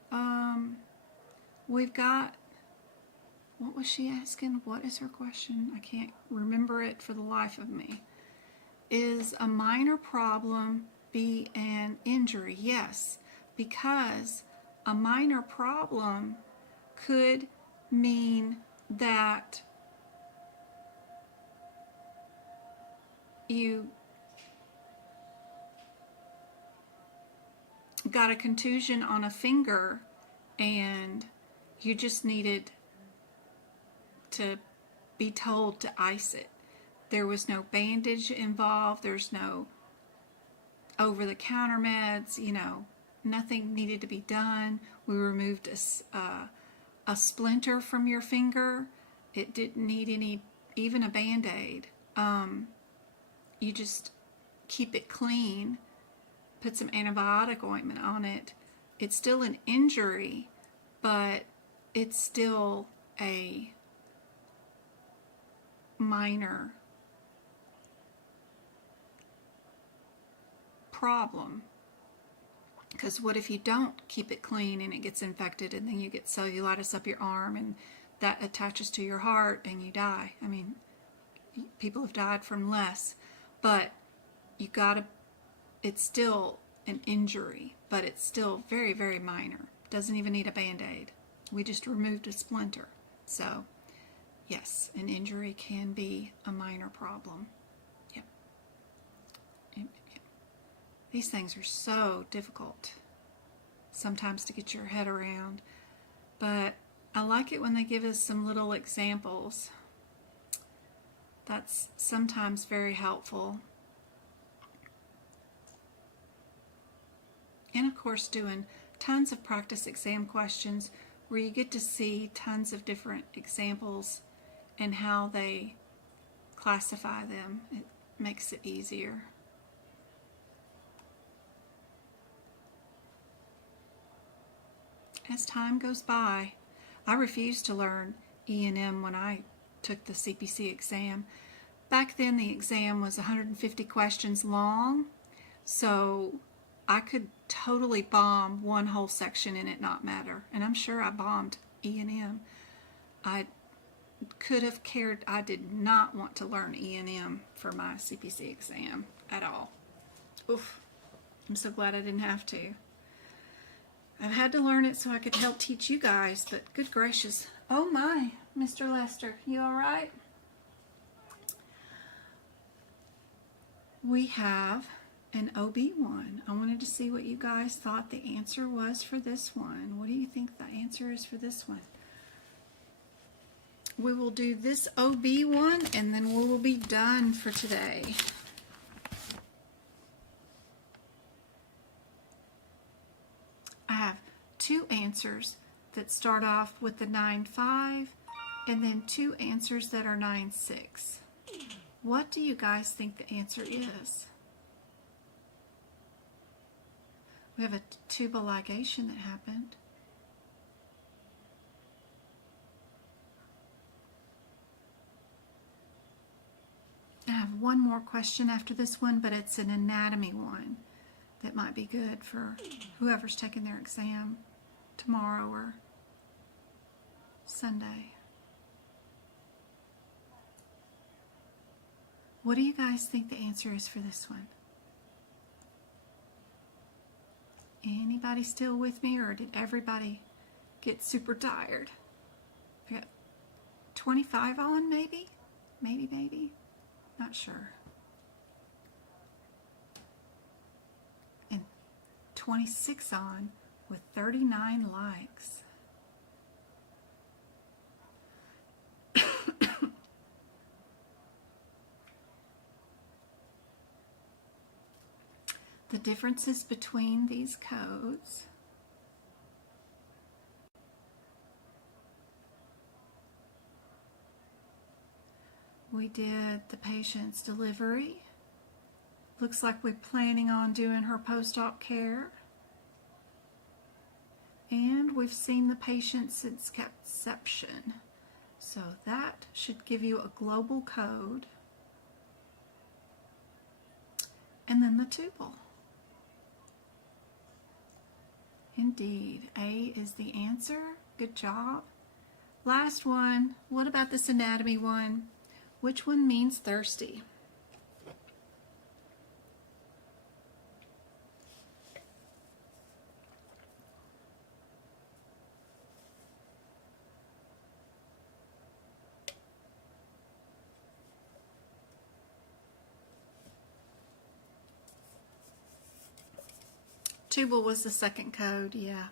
We've got, what was she asking? What is her question? I can't remember it for the life of me. Is a minor problem be an injury? Yes, because a minor problem could mean that you got a contusion on a finger and you just needed to be told to ice it. There was no bandage involved. There's no over-the-counter meds, nothing needed to be done. We removed a splinter from your finger. It didn't need even a Band-Aid. You just keep it clean, put some antibiotic ointment on it. It's still an injury, but it's still a minor problem. Because what if you don't keep it clean and it gets infected and then you get cellulitis up your arm and that attaches to your heart and you die? I mean, people have died from less, but it's still an injury, but it's still very, very minor. Doesn't even need a Band-Aid. We just removed a splinter. So Yes, an injury can be a minor problem. Yep. Yep. These things are so difficult sometimes to get your head around, but I like it when they give us some little examples. That's sometimes very helpful. And of course, doing tons of practice exam questions where you get to see tons of different examples and how they classify them. It makes it easier. As time goes by, I refused to learn E&M when I took the CPC exam. Back then the exam was 150 questions long, so I could totally bomb one whole section and it not matter. And I'm sure I bombed E&M. I could have cared. I did not want to learn E&M for my CPC exam at all. Oof. I'm so glad I didn't have to. I've had to learn it so I could help teach you guys, but good gracious. Oh my, Mr. Lester, you all right? We have an OB1. I wanted to see what you guys thought the answer was for this one. What do you think the answer is for this one? We will do this OB1 and then we will be done for today. I have two answers that start off with the 9-5 and then two answers that are 9-6. What do you guys think the answer is? We have a tubal ligation that happened. I have one more question after this one, but it's an anatomy one that might be good for whoever's taking their exam tomorrow or Sunday. What do you guys think the answer is for this one? Anybody still with me, or did everybody get super tired? I got 25 on, maybe? Maybe. Not sure. And 26 on with 39 likes. The differences between these codes. We did the patient's delivery. Looks like we're planning on doing her post-op care. And we've seen the patient since conception. So that should give you a global code. And then the tubal. Indeed, A is the answer. Good job. Last one, what about this anatomy one? Which one means thirsty? Tubal was the second code, yeah.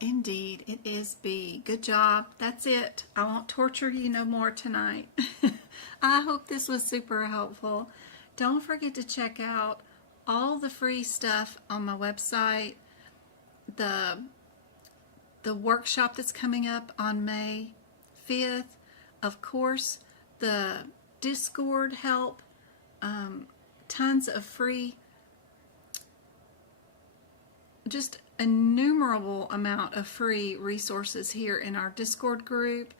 Indeed, it is B. Good job. That's it. I won't torture you no more tonight. I hope this was super helpful. Don't forget to check out all the free stuff on my website. The workshop that's coming up on May 5th. Of course, the Discord help. Tons of free, just innumerable amount of free resources here in our Discord group.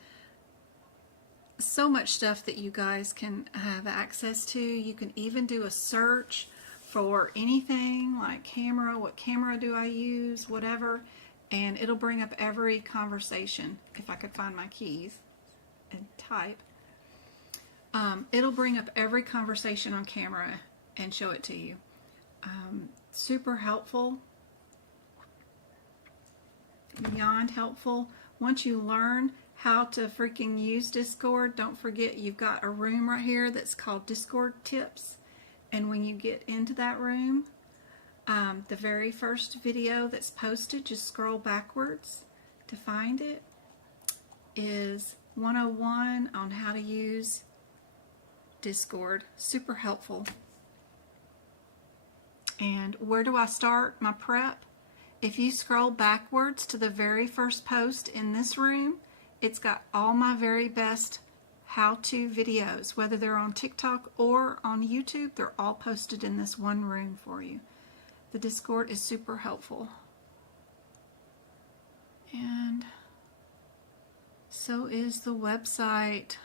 So much stuff that you guys can have access to. You can even do a search for anything like camera, what camera do I use, whatever, and it'll bring up every conversation if I could find my keys and type. It'll bring up every conversation on camera and show it to you. Super helpful. Beyond helpful. Once you learn how to freaking use Discord, don't forget you've got a room right here that's called Discord Tips. And when you get into that room, the very first video that's posted, just scroll backwards to find it, is 101 on how to use Discord. Super helpful. And where do I start my prep? If you scroll backwards to the very first post in this room, it's got all my very best how-to videos, whether they're on TikTok or on YouTube. They're all posted in this one room for you. The Discord is super helpful. And so is the website.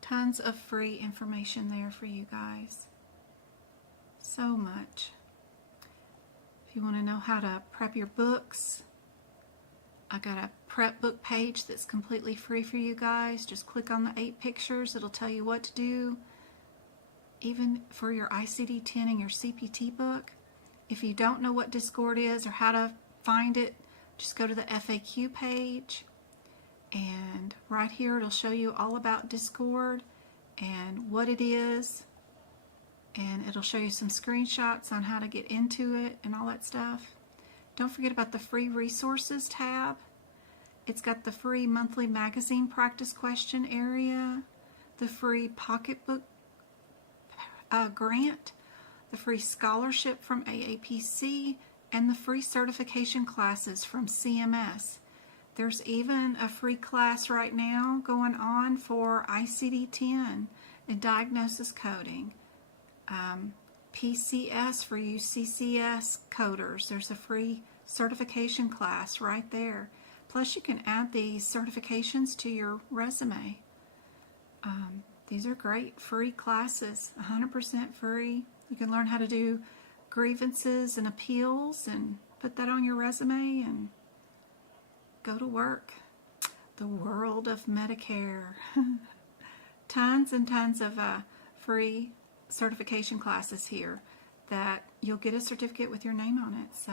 Tons of free information there for you guys. So much. If you want to know how to prep your books, I got a prep book page that's completely free for you guys. Just click on the 8 pictures. It'll tell you what to do. Even for your ICD-10 and your CPT book. If you don't know what Discord is or how to find it, just go to the FAQ page. And right here it'll show you all about Discord and what it is. And it'll show you some screenshots on how to get into it and all that stuff. Don't forget about the free resources tab. It's got the free monthly magazine practice question area, the free pocketbook grant, the free scholarship from AAPC, and the free certification classes from CMS. There's even a free class right now going on for ICD-10 and diagnosis coding. PCS for you CCS coders. There's a free certification class right there. Plus you can add these certifications to your resume. These are great free classes, 100% free. You can learn how to do grievances and appeals and put that on your resume and go to work. The world of Medicare. Tons and tons of free certification classes here that you'll get a certificate with your name on it. So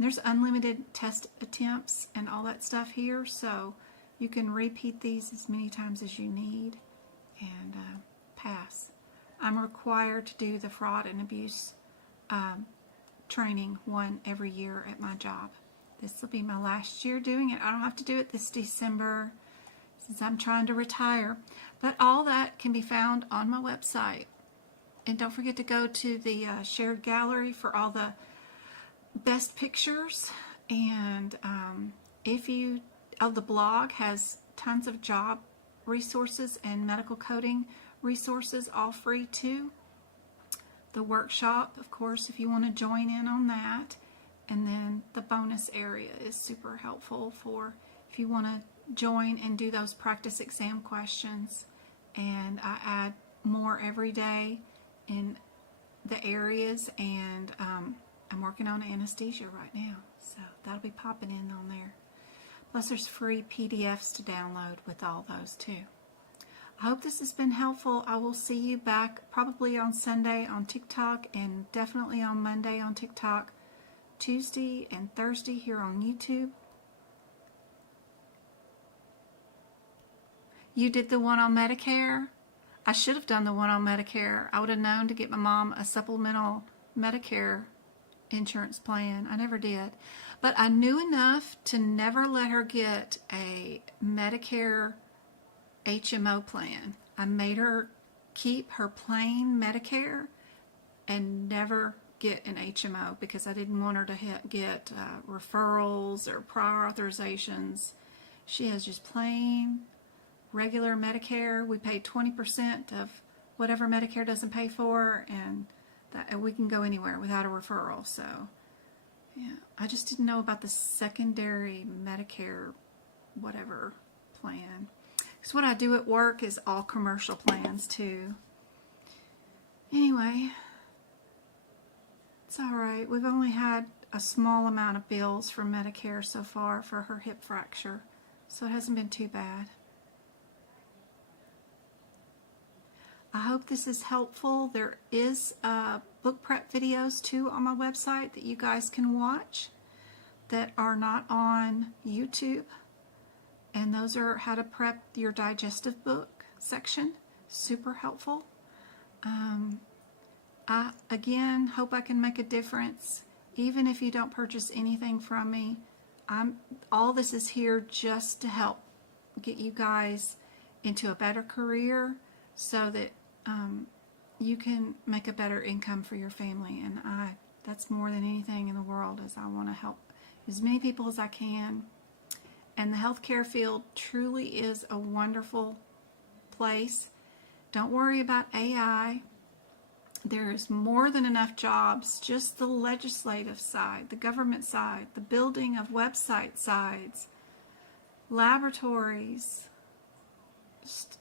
there's unlimited test attempts and all that stuff here, so you can repeat these as many times as you need and pass. I'm required to do the fraud and abuse training one every year at my job. This will be my last year doing it. I don't have to do it this December since I'm trying to retire, but all that can be found on my website. And don't forget to go to the shared gallery for all the best pictures. And the blog has tons of job resources and medical coding resources, all free too. The workshop, of course, if you want to join in on that. And then the bonus area is super helpful for if you want to join and do those practice exam questions. And I add more every day in the areas, and I'm working on anesthesia right now, so that'll be popping in on there. Plus there's free PDFs to download with all those too. I hope this has been helpful. I will see you back probably on Sunday on TikTok and definitely on Monday on TikTok, Tuesday and Thursday here on YouTube. You did the one on Medicare? I should have done the one on Medicare. I would have known to get my mom a supplemental Medicare insurance plan. I never did. But I knew enough to never let her get a Medicare HMO plan. I made her keep her plain Medicare and never get an HMO because I didn't want her to get referrals or prior authorizations. She has just plain regular Medicare. We pay 20% of whatever Medicare doesn't pay for, and we can go anywhere without a referral. So yeah, I just didn't know about the secondary Medicare whatever plan. Because what I do at work is all commercial plans too. Anyway, it's alright. We've only had a small amount of bills from Medicare so far for her hip fracture. So it hasn't been too bad. I hope this is helpful. There is book prep videos too on my website that you guys can watch that are not on YouTube. And those are how to prep your digestive book section. Super helpful. I, again, hope I can make a difference. Even if you don't purchase anything from me, all this is here just to help get you guys into a better career so that you can make a better income for your family. And that's more than anything in the world, is I want to help as many people as I can. And the healthcare field truly is a wonderful place. Don't worry about AI. There is more than enough jobs, just the legislative side, the government side, the building of website sites, laboratories, just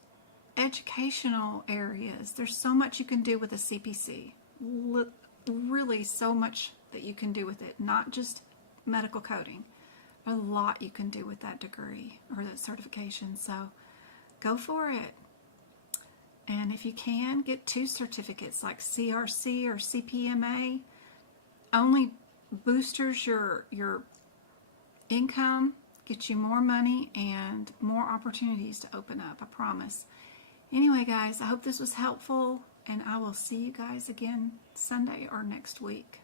educational areas. There's so much you can do with a CPC. Really so much that you can do with it, not just medical coding. A lot you can do with that degree or that certification. So go for it. And if you can, get 2 certificates like CRC or CPMA. Only boosters your income, gets you more money and more opportunities to open up, I promise. Anyway, guys, I hope this was helpful, and I will see you guys again Sunday or next week.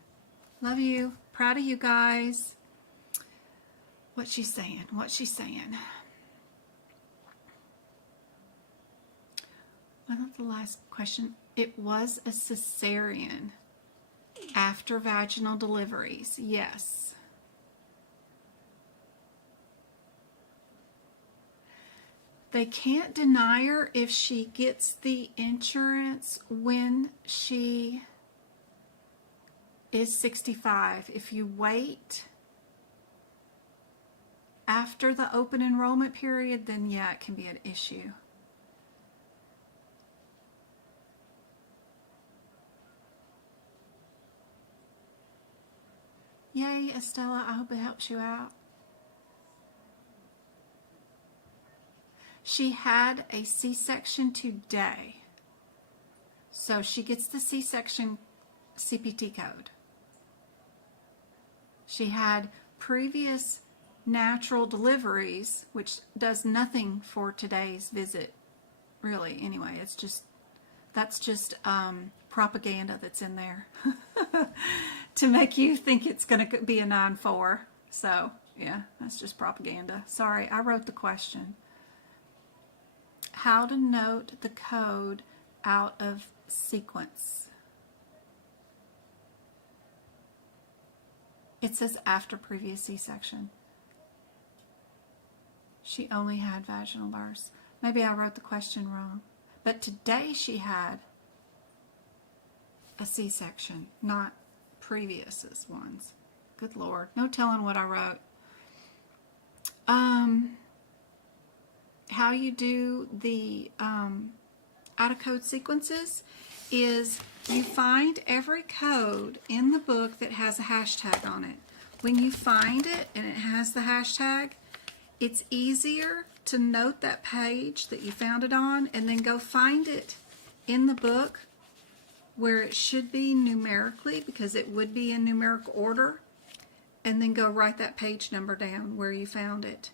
Love you. Proud of you guys. What's she saying? What's she saying? What was the last question? It was a cesarean after vaginal deliveries. Yes. They can't deny her if she gets the insurance when she is 65. If you wait after the open enrollment period, then yeah, it can be an issue. Yay, Estella, I hope it helps you out. She had a C-section today. So she gets the C-section CPT code. She had previous natural deliveries, which does nothing for today's visit, really, anyway. It's just, that's just propaganda that's in there to make you think it's going to be a 9-4. So, yeah, that's just propaganda. Sorry, I wrote the question. How to note the code out of sequence. It says after previous C-section. She only had vaginal births. Maybe I wrote the question wrong. But today she had a C-section, not previous ones. Good Lord. No telling what I wrote. How you do the out of code sequences is you find every code in the book that has a hashtag on it. When you find it and it has the hashtag, it's easier to note that page that you found it on and then go find it in the book where it should be numerically, because it would be in numeric order, and then go write that page number down where you found it.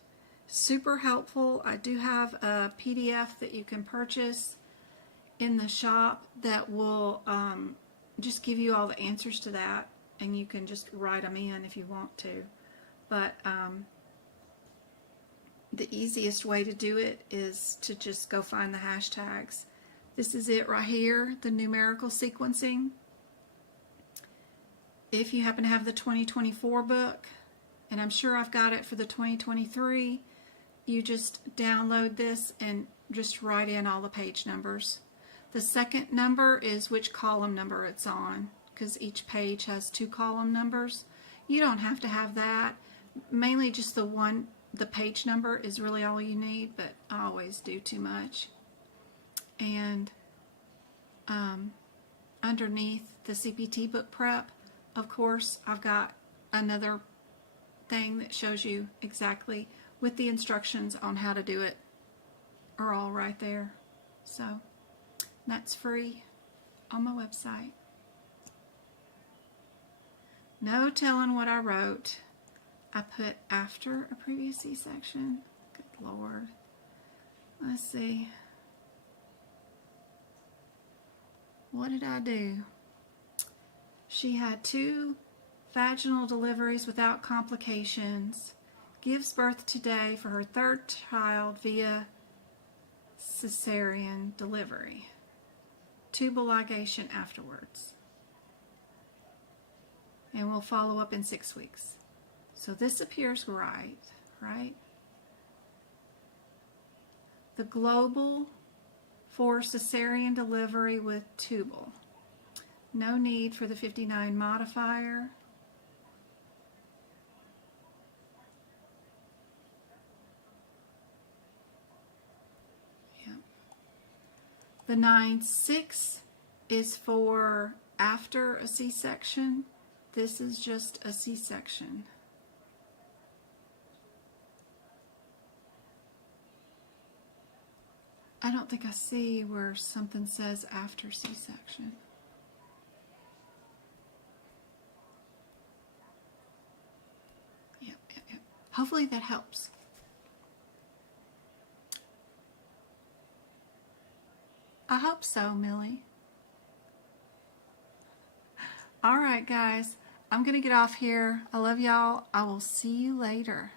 Super helpful. I do have a PDF that you can purchase in the shop that will just give you all the answers to that, and you can just write them in if you want to. But the easiest way to do it is to just go find the hashtags. This is it right here, the numerical sequencing. If you happen to have the 2024 book, and I'm sure I've got it for the 2023, you just download this and just write in all the page numbers. The second number is which column number it's on, because each page has 2 column numbers. You don't have to have that. Mainly just the page number is really all you need, but I always do too much. And underneath the CPT book prep, of course, I've got another thing that shows you exactly with the instructions on how to do it are all right there. So that's free on my website. No telling what I wrote. I put after a previous C-section. Good Lord. Let's see. What did I do? She had 2 vaginal deliveries without complications. Gives birth today for her 3rd child via cesarean delivery. Tubal ligation afterwards. And we'll follow up in 6 weeks. So this appears right? The global for cesarean delivery with tubal. No need for the 59 modifier. Yep. The 9-6 is for after a C-section. This is just a C-section. I don't think I see where something says after C-section. Yep. Hopefully that helps. I hope so, Millie. All right, guys. I'm going to get off here. I love y'all. I will see you later.